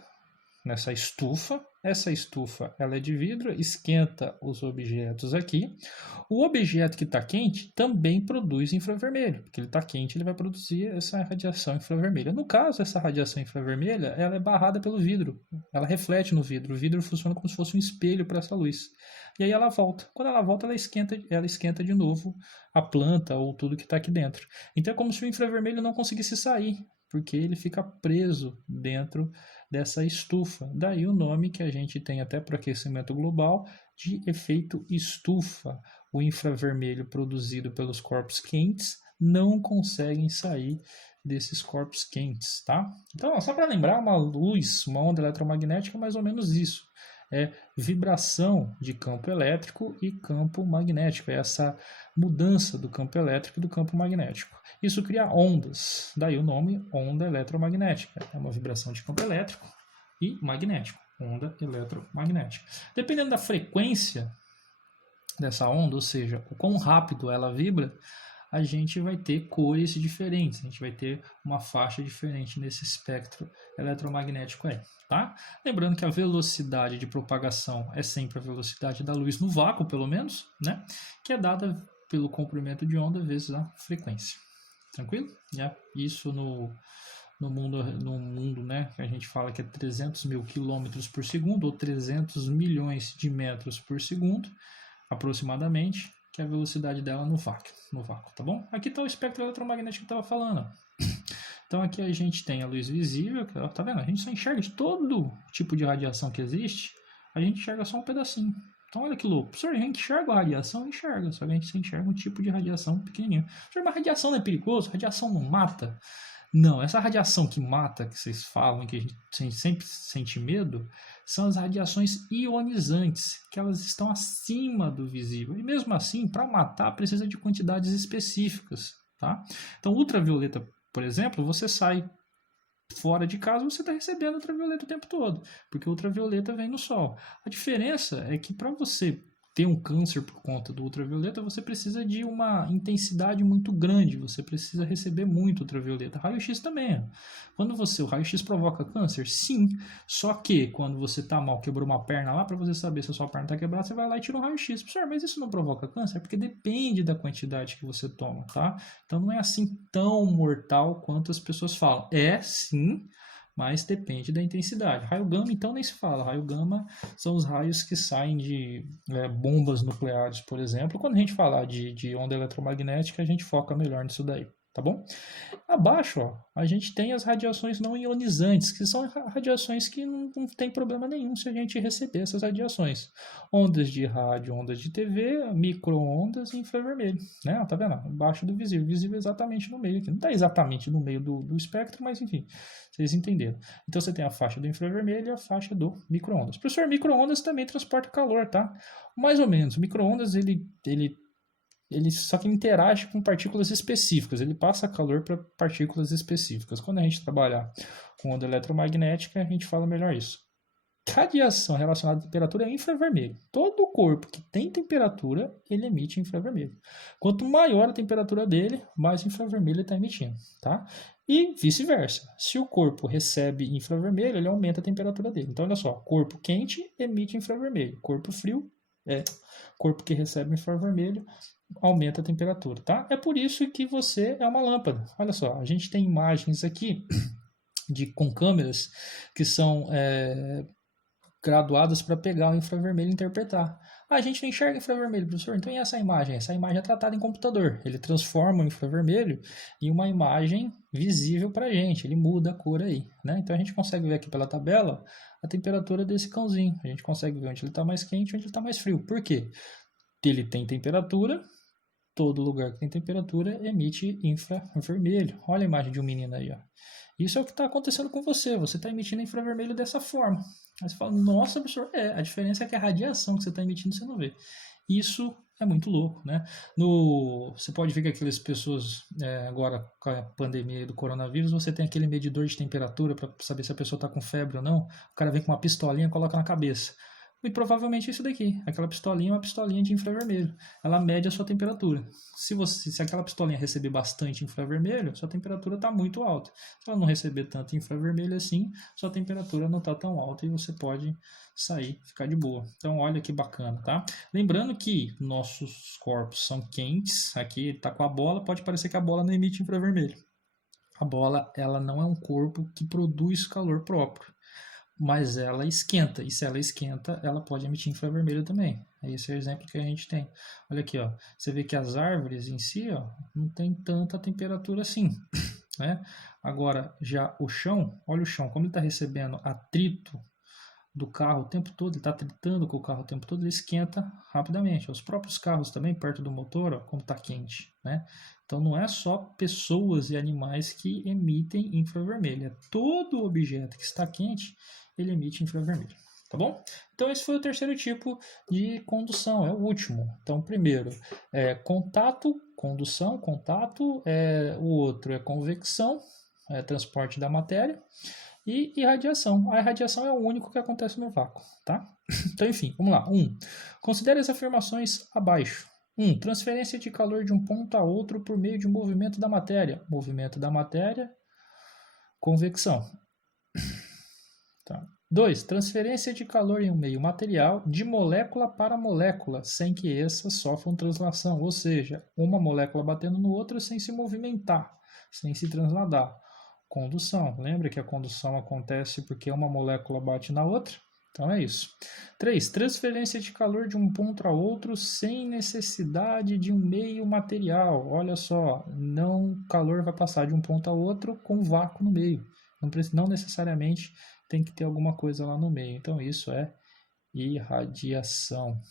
nessa estufa. Essa estufa ela é de vidro, esquenta os objetos aqui. O objeto que está quente também produz infravermelho, porque ele está quente, ele vai produzir essa radiação infravermelha. No caso, essa radiação infravermelha ela é barrada pelo vidro, ela reflete no vidro. O vidro funciona como se fosse um espelho para essa luz. E aí ela volta. Quando ela volta, ela esquenta de novo a planta ou tudo que está aqui dentro. Então é como se o infravermelho não conseguisse sair, porque ele fica preso dentro dessa estufa. Daí o nome que a gente tem até para aquecimento global de efeito estufa. O infravermelho produzido pelos corpos quentes não conseguem sair desses corpos quentes, tá? Então, só para lembrar, uma luz, uma onda eletromagnética é mais ou menos isso. É vibração de campo elétrico e campo magnético. É essa mudança do campo elétrico e do campo magnético. Isso cria ondas, daí o nome onda eletromagnética. É uma vibração de campo elétrico e magnético, onda eletromagnética. Dependendo da frequência dessa onda, ou seja, o quão rápido ela vibra, a gente vai ter cores diferentes, a gente vai ter uma faixa diferente nesse espectro eletromagnético aí, tá? Lembrando que a velocidade de propagação é sempre a velocidade da luz no vácuo, pelo menos, né? Que é dada pelo comprimento de onda vezes a frequência. Tranquilo? Isso no mundo, né, que a gente fala que é 300 mil quilômetros por segundo, ou 300 milhões de metros por segundo, aproximadamente, que é a velocidade dela no vácuo, tá bom? Aqui está o espectro eletromagnético que eu estava falando. Então aqui a gente tem a luz visível, que, tá vendo? A gente só enxerga de todo tipo de radiação que existe, a gente enxerga só um pedacinho. Então olha que louco. Professor, a gente enxerga a radiação? Enxerga, só que a gente só enxerga um tipo de radiação pequenininho. Professor, mas radiação não é perigoso? Radiação não mata? Não, essa radiação que mata, que vocês falam, que a gente sempre sente medo, são as radiações ionizantes, que elas estão acima do visível. E mesmo assim, para matar, precisa de quantidades específicas, tá? Então, ultravioleta, por exemplo, você sai fora de casa, você está recebendo ultravioleta o tempo todo, porque o ultravioleta vem no sol. A diferença é que para você ter um câncer por conta do ultravioleta, você precisa de uma intensidade muito grande, você precisa receber muito ultravioleta. Raio-X também. Quando o raio-X provoca câncer? Sim. Só que quando você está mal, quebrou uma perna lá, para você saber se a sua perna está quebrada, você vai lá e tira um raio-X. Professor, mas isso não provoca câncer? É porque depende da quantidade que você toma, tá? Então não é assim tão mortal quanto as pessoas falam. É sim, mas depende da intensidade. Raio gama, então, nem se fala. Raio gama são os raios que saem de bombas nucleares, por exemplo. Quando a gente falar de onda eletromagnética, a gente foca melhor nisso daí, tá bom? Abaixo, ó, a gente tem as radiações não ionizantes, que são radiações que não tem problema nenhum se a gente receber essas radiações. Ondas de rádio, ondas de TV, micro-ondas e infravermelho, né? Tá vendo? Abaixo do visível. Visível exatamente no meio aqui. Não está exatamente no meio do espectro, mas enfim, vocês entenderam. Então você tem a faixa do infravermelho e a faixa do micro-ondas. Professor, micro-ondas também transporta calor, tá? Mais ou menos. O micro-ondas, ele só que interage com partículas específicas, ele passa calor para partículas específicas. Quando a gente trabalhar com onda eletromagnética, a gente fala melhor isso. Radiação relacionada à temperatura é infravermelho. Todo corpo que tem temperatura, ele emite infravermelho. Quanto maior a temperatura dele, mais infravermelho ele está emitindo, tá? E vice-versa. Se o corpo recebe infravermelho, ele aumenta a temperatura dele. Então, olha só, corpo quente emite infravermelho, corpo frio, corpo que recebe infravermelho aumenta a temperatura, tá? É por isso que você é uma lâmpada. Olha só, a gente tem imagens aqui com câmeras que são graduadas para pegar o infravermelho e interpretar. A gente não enxerga infravermelho, professor, então e essa imagem? Essa imagem é tratada em computador. Ele transforma o infravermelho em uma imagem visível para a gente, ele muda a cor aí, né? Então a gente consegue ver aqui pela tabela a temperatura desse cãozinho. A gente consegue ver onde ele está mais quente e onde ele está mais frio. Por quê? Ele tem temperatura, todo lugar que tem temperatura emite infravermelho. Olha a imagem de um menino aí, ó. Isso é o que está acontecendo com você. Você está emitindo infravermelho dessa forma. Aí você fala, nossa, professor, a diferença é que a radiação que você está emitindo você não vê. Isso é muito louco, né? Você pode ver que aquelas pessoas, agora com a pandemia do coronavírus, você tem aquele medidor de temperatura para saber se a pessoa está com febre ou não. O cara vem com uma pistolinha e coloca na cabeça. E provavelmente isso daqui, aquela pistolinha é uma pistolinha de infravermelho. Ela mede a sua temperatura. Se aquela pistolinha receber bastante infravermelho, sua temperatura está muito alta. Se ela não receber tanto infravermelho assim, sua temperatura não está tão alta e você pode sair, ficar de boa. Então olha que bacana, tá? Lembrando que nossos corpos são quentes. Aqui está com a bola, pode parecer que a bola não emite infravermelho. A bola, ela não é um corpo que produz calor próprio, mas ela esquenta, e se ela esquenta, ela pode emitir infravermelho também. Esse é o exemplo que a gente tem. Olha aqui, ó, você vê que as árvores em si, ó, não tem tanta temperatura assim, né? Agora, já o chão, olha o chão, como ele está recebendo atrito do carro o tempo todo, ele está tritando com o carro o tempo todo, ele esquenta rapidamente. Os próprios carros também, perto do motor, ó, como está quente, né? Então não é só pessoas e animais que emitem infravermelho, é todo objeto que está quente, ele emite infravermelho, tá bom? Então esse foi o terceiro tipo de condução, é o último. Então primeiro é contato, condução, contato, o outro é convecção, transporte da matéria, e irradiação. A irradiação é o único que acontece no vácuo, tá? Então, enfim, vamos lá. 1. Considere as afirmações abaixo. 1. Transferência de calor de um ponto a outro por meio de um movimento da matéria. Movimento da matéria, convecção. Tá. 2. Transferência de calor em um meio material de molécula para molécula, sem que essas sofram translação, ou seja, uma molécula batendo no outro sem se movimentar, sem se transladar. Condução. Lembra que a condução acontece porque uma molécula bate na outra? Então é isso. 3. Transferência de calor de um ponto a outro sem necessidade de um meio material. Olha só, não calor vai passar de um ponto a outro com vácuo no meio. Não necessariamente tem que ter alguma coisa lá no meio. Então isso é irradiação.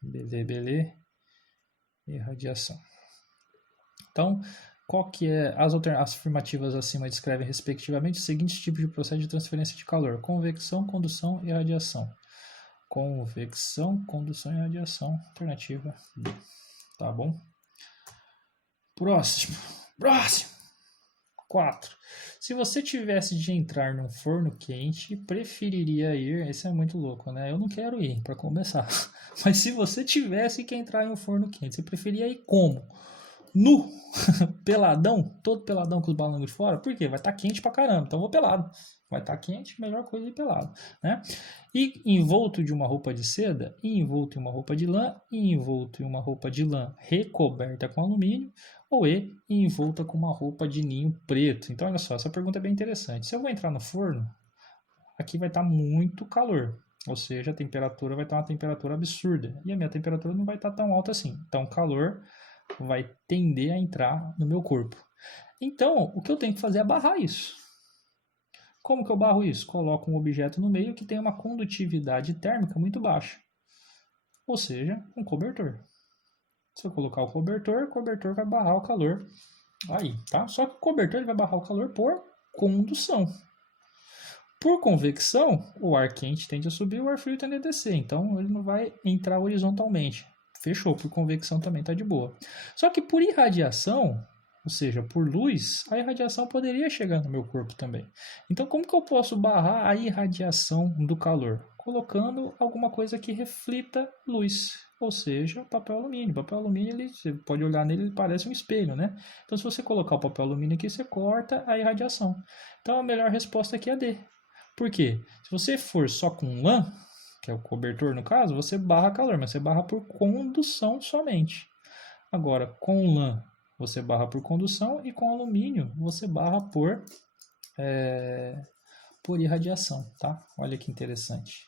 Beleza? Irradiação. Então, qual que é as afirmativas acima descrevem respectivamente os seguintes tipos de processo de transferência de calor: convecção, condução e radiação. Convecção, condução e radiação. Alternativa B. Tá bom? Próximo. 4. Se você tivesse de entrar num forno quente, preferiria ir... Esse é muito louco, né? Eu não quero ir, para começar. Mas se você tivesse que entrar em um forno quente, você preferia ir como? Nu, peladão, todo peladão com os balangos de fora, por quê? Vai estar quente pra caramba, então eu vou pelado. Vai estar quente, melhor coisa ir pelado, né? E envolto de uma roupa de seda, e envolto em uma roupa de lã, e envolto em uma roupa de lã recoberta com alumínio, ou envolta com uma roupa de ninho preto. Então, olha só, essa pergunta é bem interessante. Se eu vou entrar no forno, aqui vai estar muito calor, ou seja, a temperatura vai estar uma temperatura absurda, e a minha temperatura não vai estar tão alta assim. Então, calor vai tender a entrar no meu corpo. Então, o que eu tenho que fazer é barrar isso. Como que eu barro isso? Coloco um objeto no meio que tem uma condutividade térmica muito baixa. Ou seja, um cobertor. Se eu colocar o cobertor vai barrar o calor. Aí, tá? Só que o cobertor ele vai barrar o calor por condução. Por convecção, o ar quente tende a subir e o ar frio tende a descer. Então, ele não vai entrar horizontalmente. Fechou, por convecção também está de boa. Só que por irradiação, ou seja, por luz, a irradiação poderia chegar no meu corpo também. Então, como que eu posso barrar a irradiação do calor? Colocando alguma coisa que reflita luz, ou seja, papel alumínio. Papel alumínio, você pode olhar nele, ele parece um espelho, né? Então, se você colocar o papel alumínio aqui, você corta a irradiação. Então, a melhor resposta aqui é a D. Por quê? Se você for só com lã, que é o cobertor no caso, você barra calor, mas você barra por condução somente. Agora, com lã, você barra por condução e com alumínio, você barra por irradiação, tá? Olha que interessante.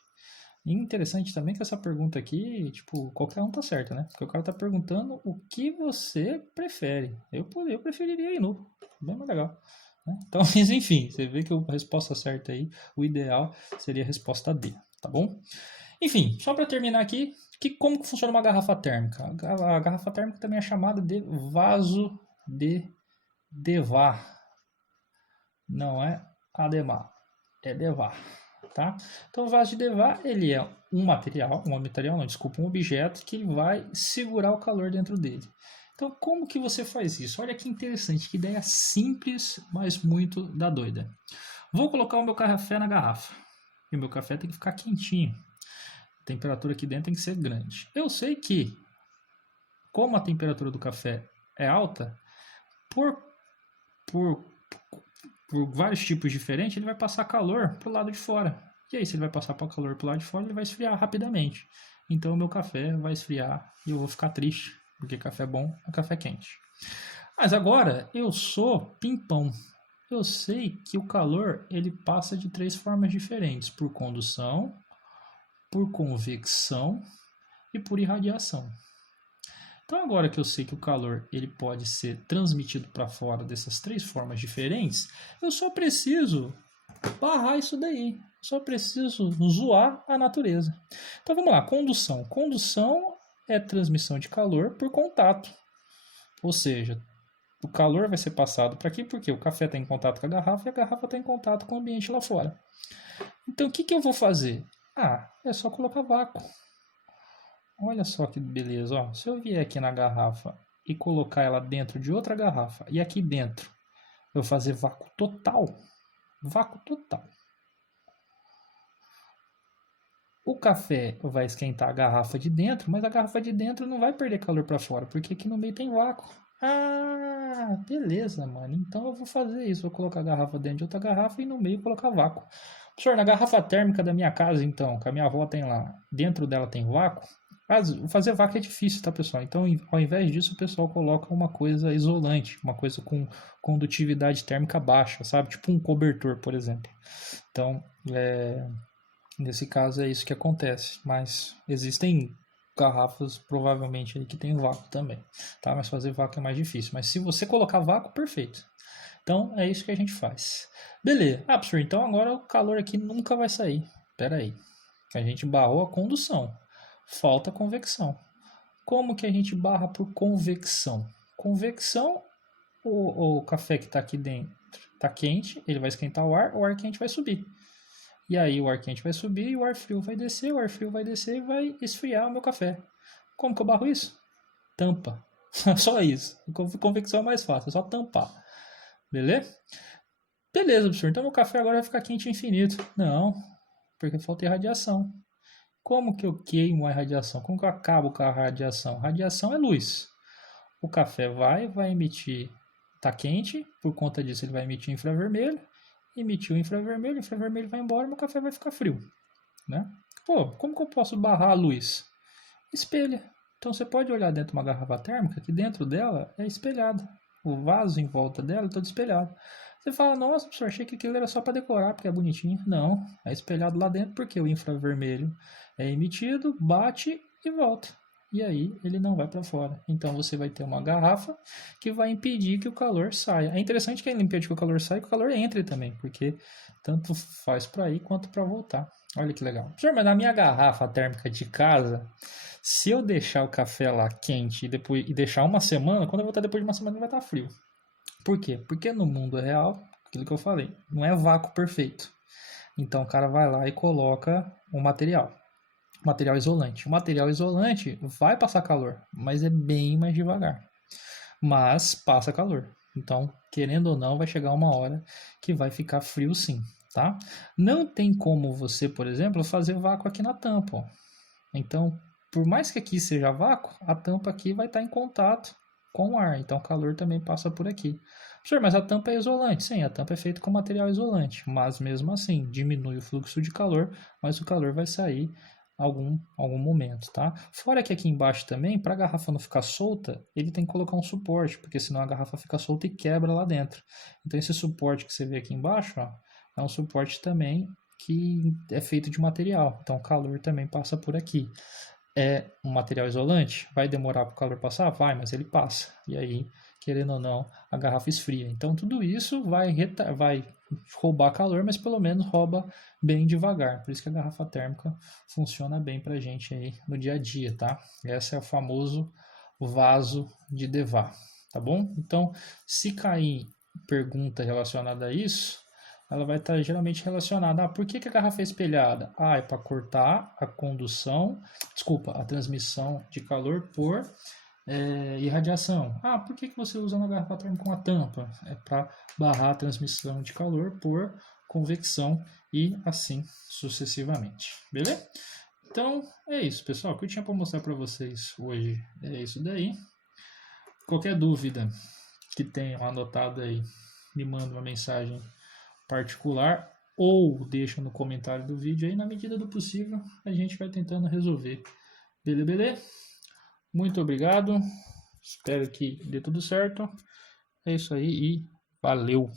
E interessante também que essa pergunta aqui, tipo, qualquer um tá certo, né? Porque o cara tá perguntando o que você prefere. Eu preferiria ir nu, bem mais legal. Né? Então, mas enfim, você vê que a resposta certa aí, o ideal seria a resposta D, tá bom? Enfim, só para terminar aqui, como que funciona uma garrafa térmica? A garrafa térmica também é chamada de vaso de Debye. Não é Ademar, é Debye, tá? Então o vaso de Debye, ele é um objeto que vai segurar o calor dentro dele. Então como que você faz isso? Olha que interessante, que ideia simples, mas muito da doida. Vou colocar o meu café na garrafa. E o meu café tem que ficar quentinho. A temperatura aqui dentro tem que ser grande. Eu sei que, como a temperatura do café é alta, por vários tipos diferentes, ele vai passar calor para o lado de fora. E aí, se ele vai passar calor para o lado de fora, ele vai esfriar rapidamente. Então, o meu café vai esfriar e eu vou ficar triste, porque café bom é café quente. Mas agora, eu sou pimpão. Eu sei que o calor ele passa de 3 formas diferentes: por condução, por convecção e por irradiação. Então agora que eu sei que o calor ele pode ser transmitido para fora dessas 3 formas diferentes, eu só preciso barrar isso daí. Só preciso zoar a natureza. Então vamos lá, condução. Condução é transmissão de calor por contato. Ou seja, o calor vai ser passado para aqui porque o café está em contato com a garrafa e a garrafa está em contato com o ambiente lá fora. Então o que eu vou fazer? É só colocar vácuo. Olha só que beleza, ó. Se eu vier aqui na garrafa e colocar ela dentro de outra garrafa e aqui dentro eu fazer vácuo total, O café vai esquentar a garrafa de dentro, mas a garrafa de dentro não vai perder calor para fora, porque aqui no meio tem vácuo. Ah, beleza, mano. Então eu vou fazer isso. Vou colocar a garrafa dentro de outra garrafa e no meio colocar vácuo. Professor, na garrafa térmica da minha casa, então, que a minha avó tem lá, dentro dela tem vácuo. Fazer vácuo é difícil, tá, pessoal? Então, ao invés disso, o pessoal coloca uma coisa isolante, uma coisa com condutividade térmica baixa, sabe? Tipo um cobertor, por exemplo. Então, nesse caso é isso que acontece, mas existem garrafas provavelmente aí que tem vácuo também, tá? Mas fazer vácuo é mais difícil. Mas se você colocar vácuo, perfeito. Então é isso que a gente faz. Beleza. Ah, professor, então agora o calor aqui nunca vai sair. Pera aí. A gente barrou a condução. Falta a convecção. Como que a gente barra por convecção? Convecção, o café que está aqui dentro está quente, ele vai esquentar o ar quente vai subir. E aí o ar quente vai subir e o ar frio vai descer, o ar frio vai descer e vai esfriar o meu café. Como que eu barro isso? Tampa. Só isso. Convecção é mais fácil, é só tampar. Beleza? Beleza, professor. Então meu café agora vai ficar quente infinito. Não, porque falta irradiação. Como que eu queimo a radiação? Como que eu acabo com a radiação? Radiação é luz. O café vai emitir, tá quente, por conta disso ele vai emitir infravermelho, emitiu infravermelho, infravermelho vai embora, meu café vai ficar frio, né? Pô, como que eu posso barrar a luz? Espelha. Então você pode olhar dentro de uma garrafa térmica que dentro dela é espelhado. O vaso em volta dela é todo espelhado. Você fala, nossa, professor, achei que aquilo era só para decorar, porque é bonitinho. Não, é espelhado lá dentro porque o infravermelho é emitido, bate e volta. E aí ele não vai para fora. Então você vai ter uma garrafa que vai impedir que o calor saia. É interessante que ele impede que o calor saia e que o calor entre também, porque tanto faz para ir quanto para voltar. Olha que legal. Professor, mas na minha garrafa térmica de casa, se eu deixar o café lá quente e deixar uma semana, quando eu voltar depois de uma semana ele vai estar frio. Por quê? Porque no mundo real, aquilo que eu falei, não é vácuo perfeito. Então o cara vai lá e coloca um material isolante. O material isolante vai passar calor, mas é bem mais devagar. Mas passa calor. Então, querendo ou não, vai chegar uma hora que vai ficar frio sim, tá? Não tem como você, por exemplo, fazer vácuo aqui na tampa, ó. Então, por mais que aqui seja vácuo, a tampa aqui vai estar em contato com o ar, então o calor também passa por aqui. Professor, mas a tampa é isolante? Sim, a tampa é feita com material isolante, mas mesmo assim diminui o fluxo de calor, mas o calor vai sair algum momento, tá? Fora que aqui embaixo também, para a garrafa não ficar solta, ele tem que colocar um suporte, porque senão a garrafa fica solta e quebra lá dentro. Então esse suporte que você vê aqui embaixo, ó, é um suporte também que é feito de material, então o calor também passa por aqui. É um material isolante? Vai demorar para o calor passar? Vai, mas ele passa. E aí, querendo ou não, a garrafa esfria. Então tudo isso vai roubar calor, mas pelo menos rouba bem devagar. Por isso que a garrafa térmica funciona bem para a gente aí no dia a dia, tá? Esse é o famoso vaso de Devar, tá bom? Então, se cair pergunta relacionada a isso, ela vai estar geralmente relacionada. Por que a garrafa é espelhada? É para cortar a condução, desculpa, a transmissão de calor por irradiação. Por que você usa uma garrafa térmica com a tampa? É para barrar a transmissão de calor por convecção e assim sucessivamente. Beleza? Então é isso, pessoal. O que eu tinha para mostrar para vocês hoje é isso daí. Qualquer dúvida que tenham anotado aí, me manda uma mensagem particular ou deixa no comentário do vídeo aí, na medida do possível a gente vai tentando resolver. Beleza? Muito obrigado, espero que dê tudo certo. É isso aí e valeu!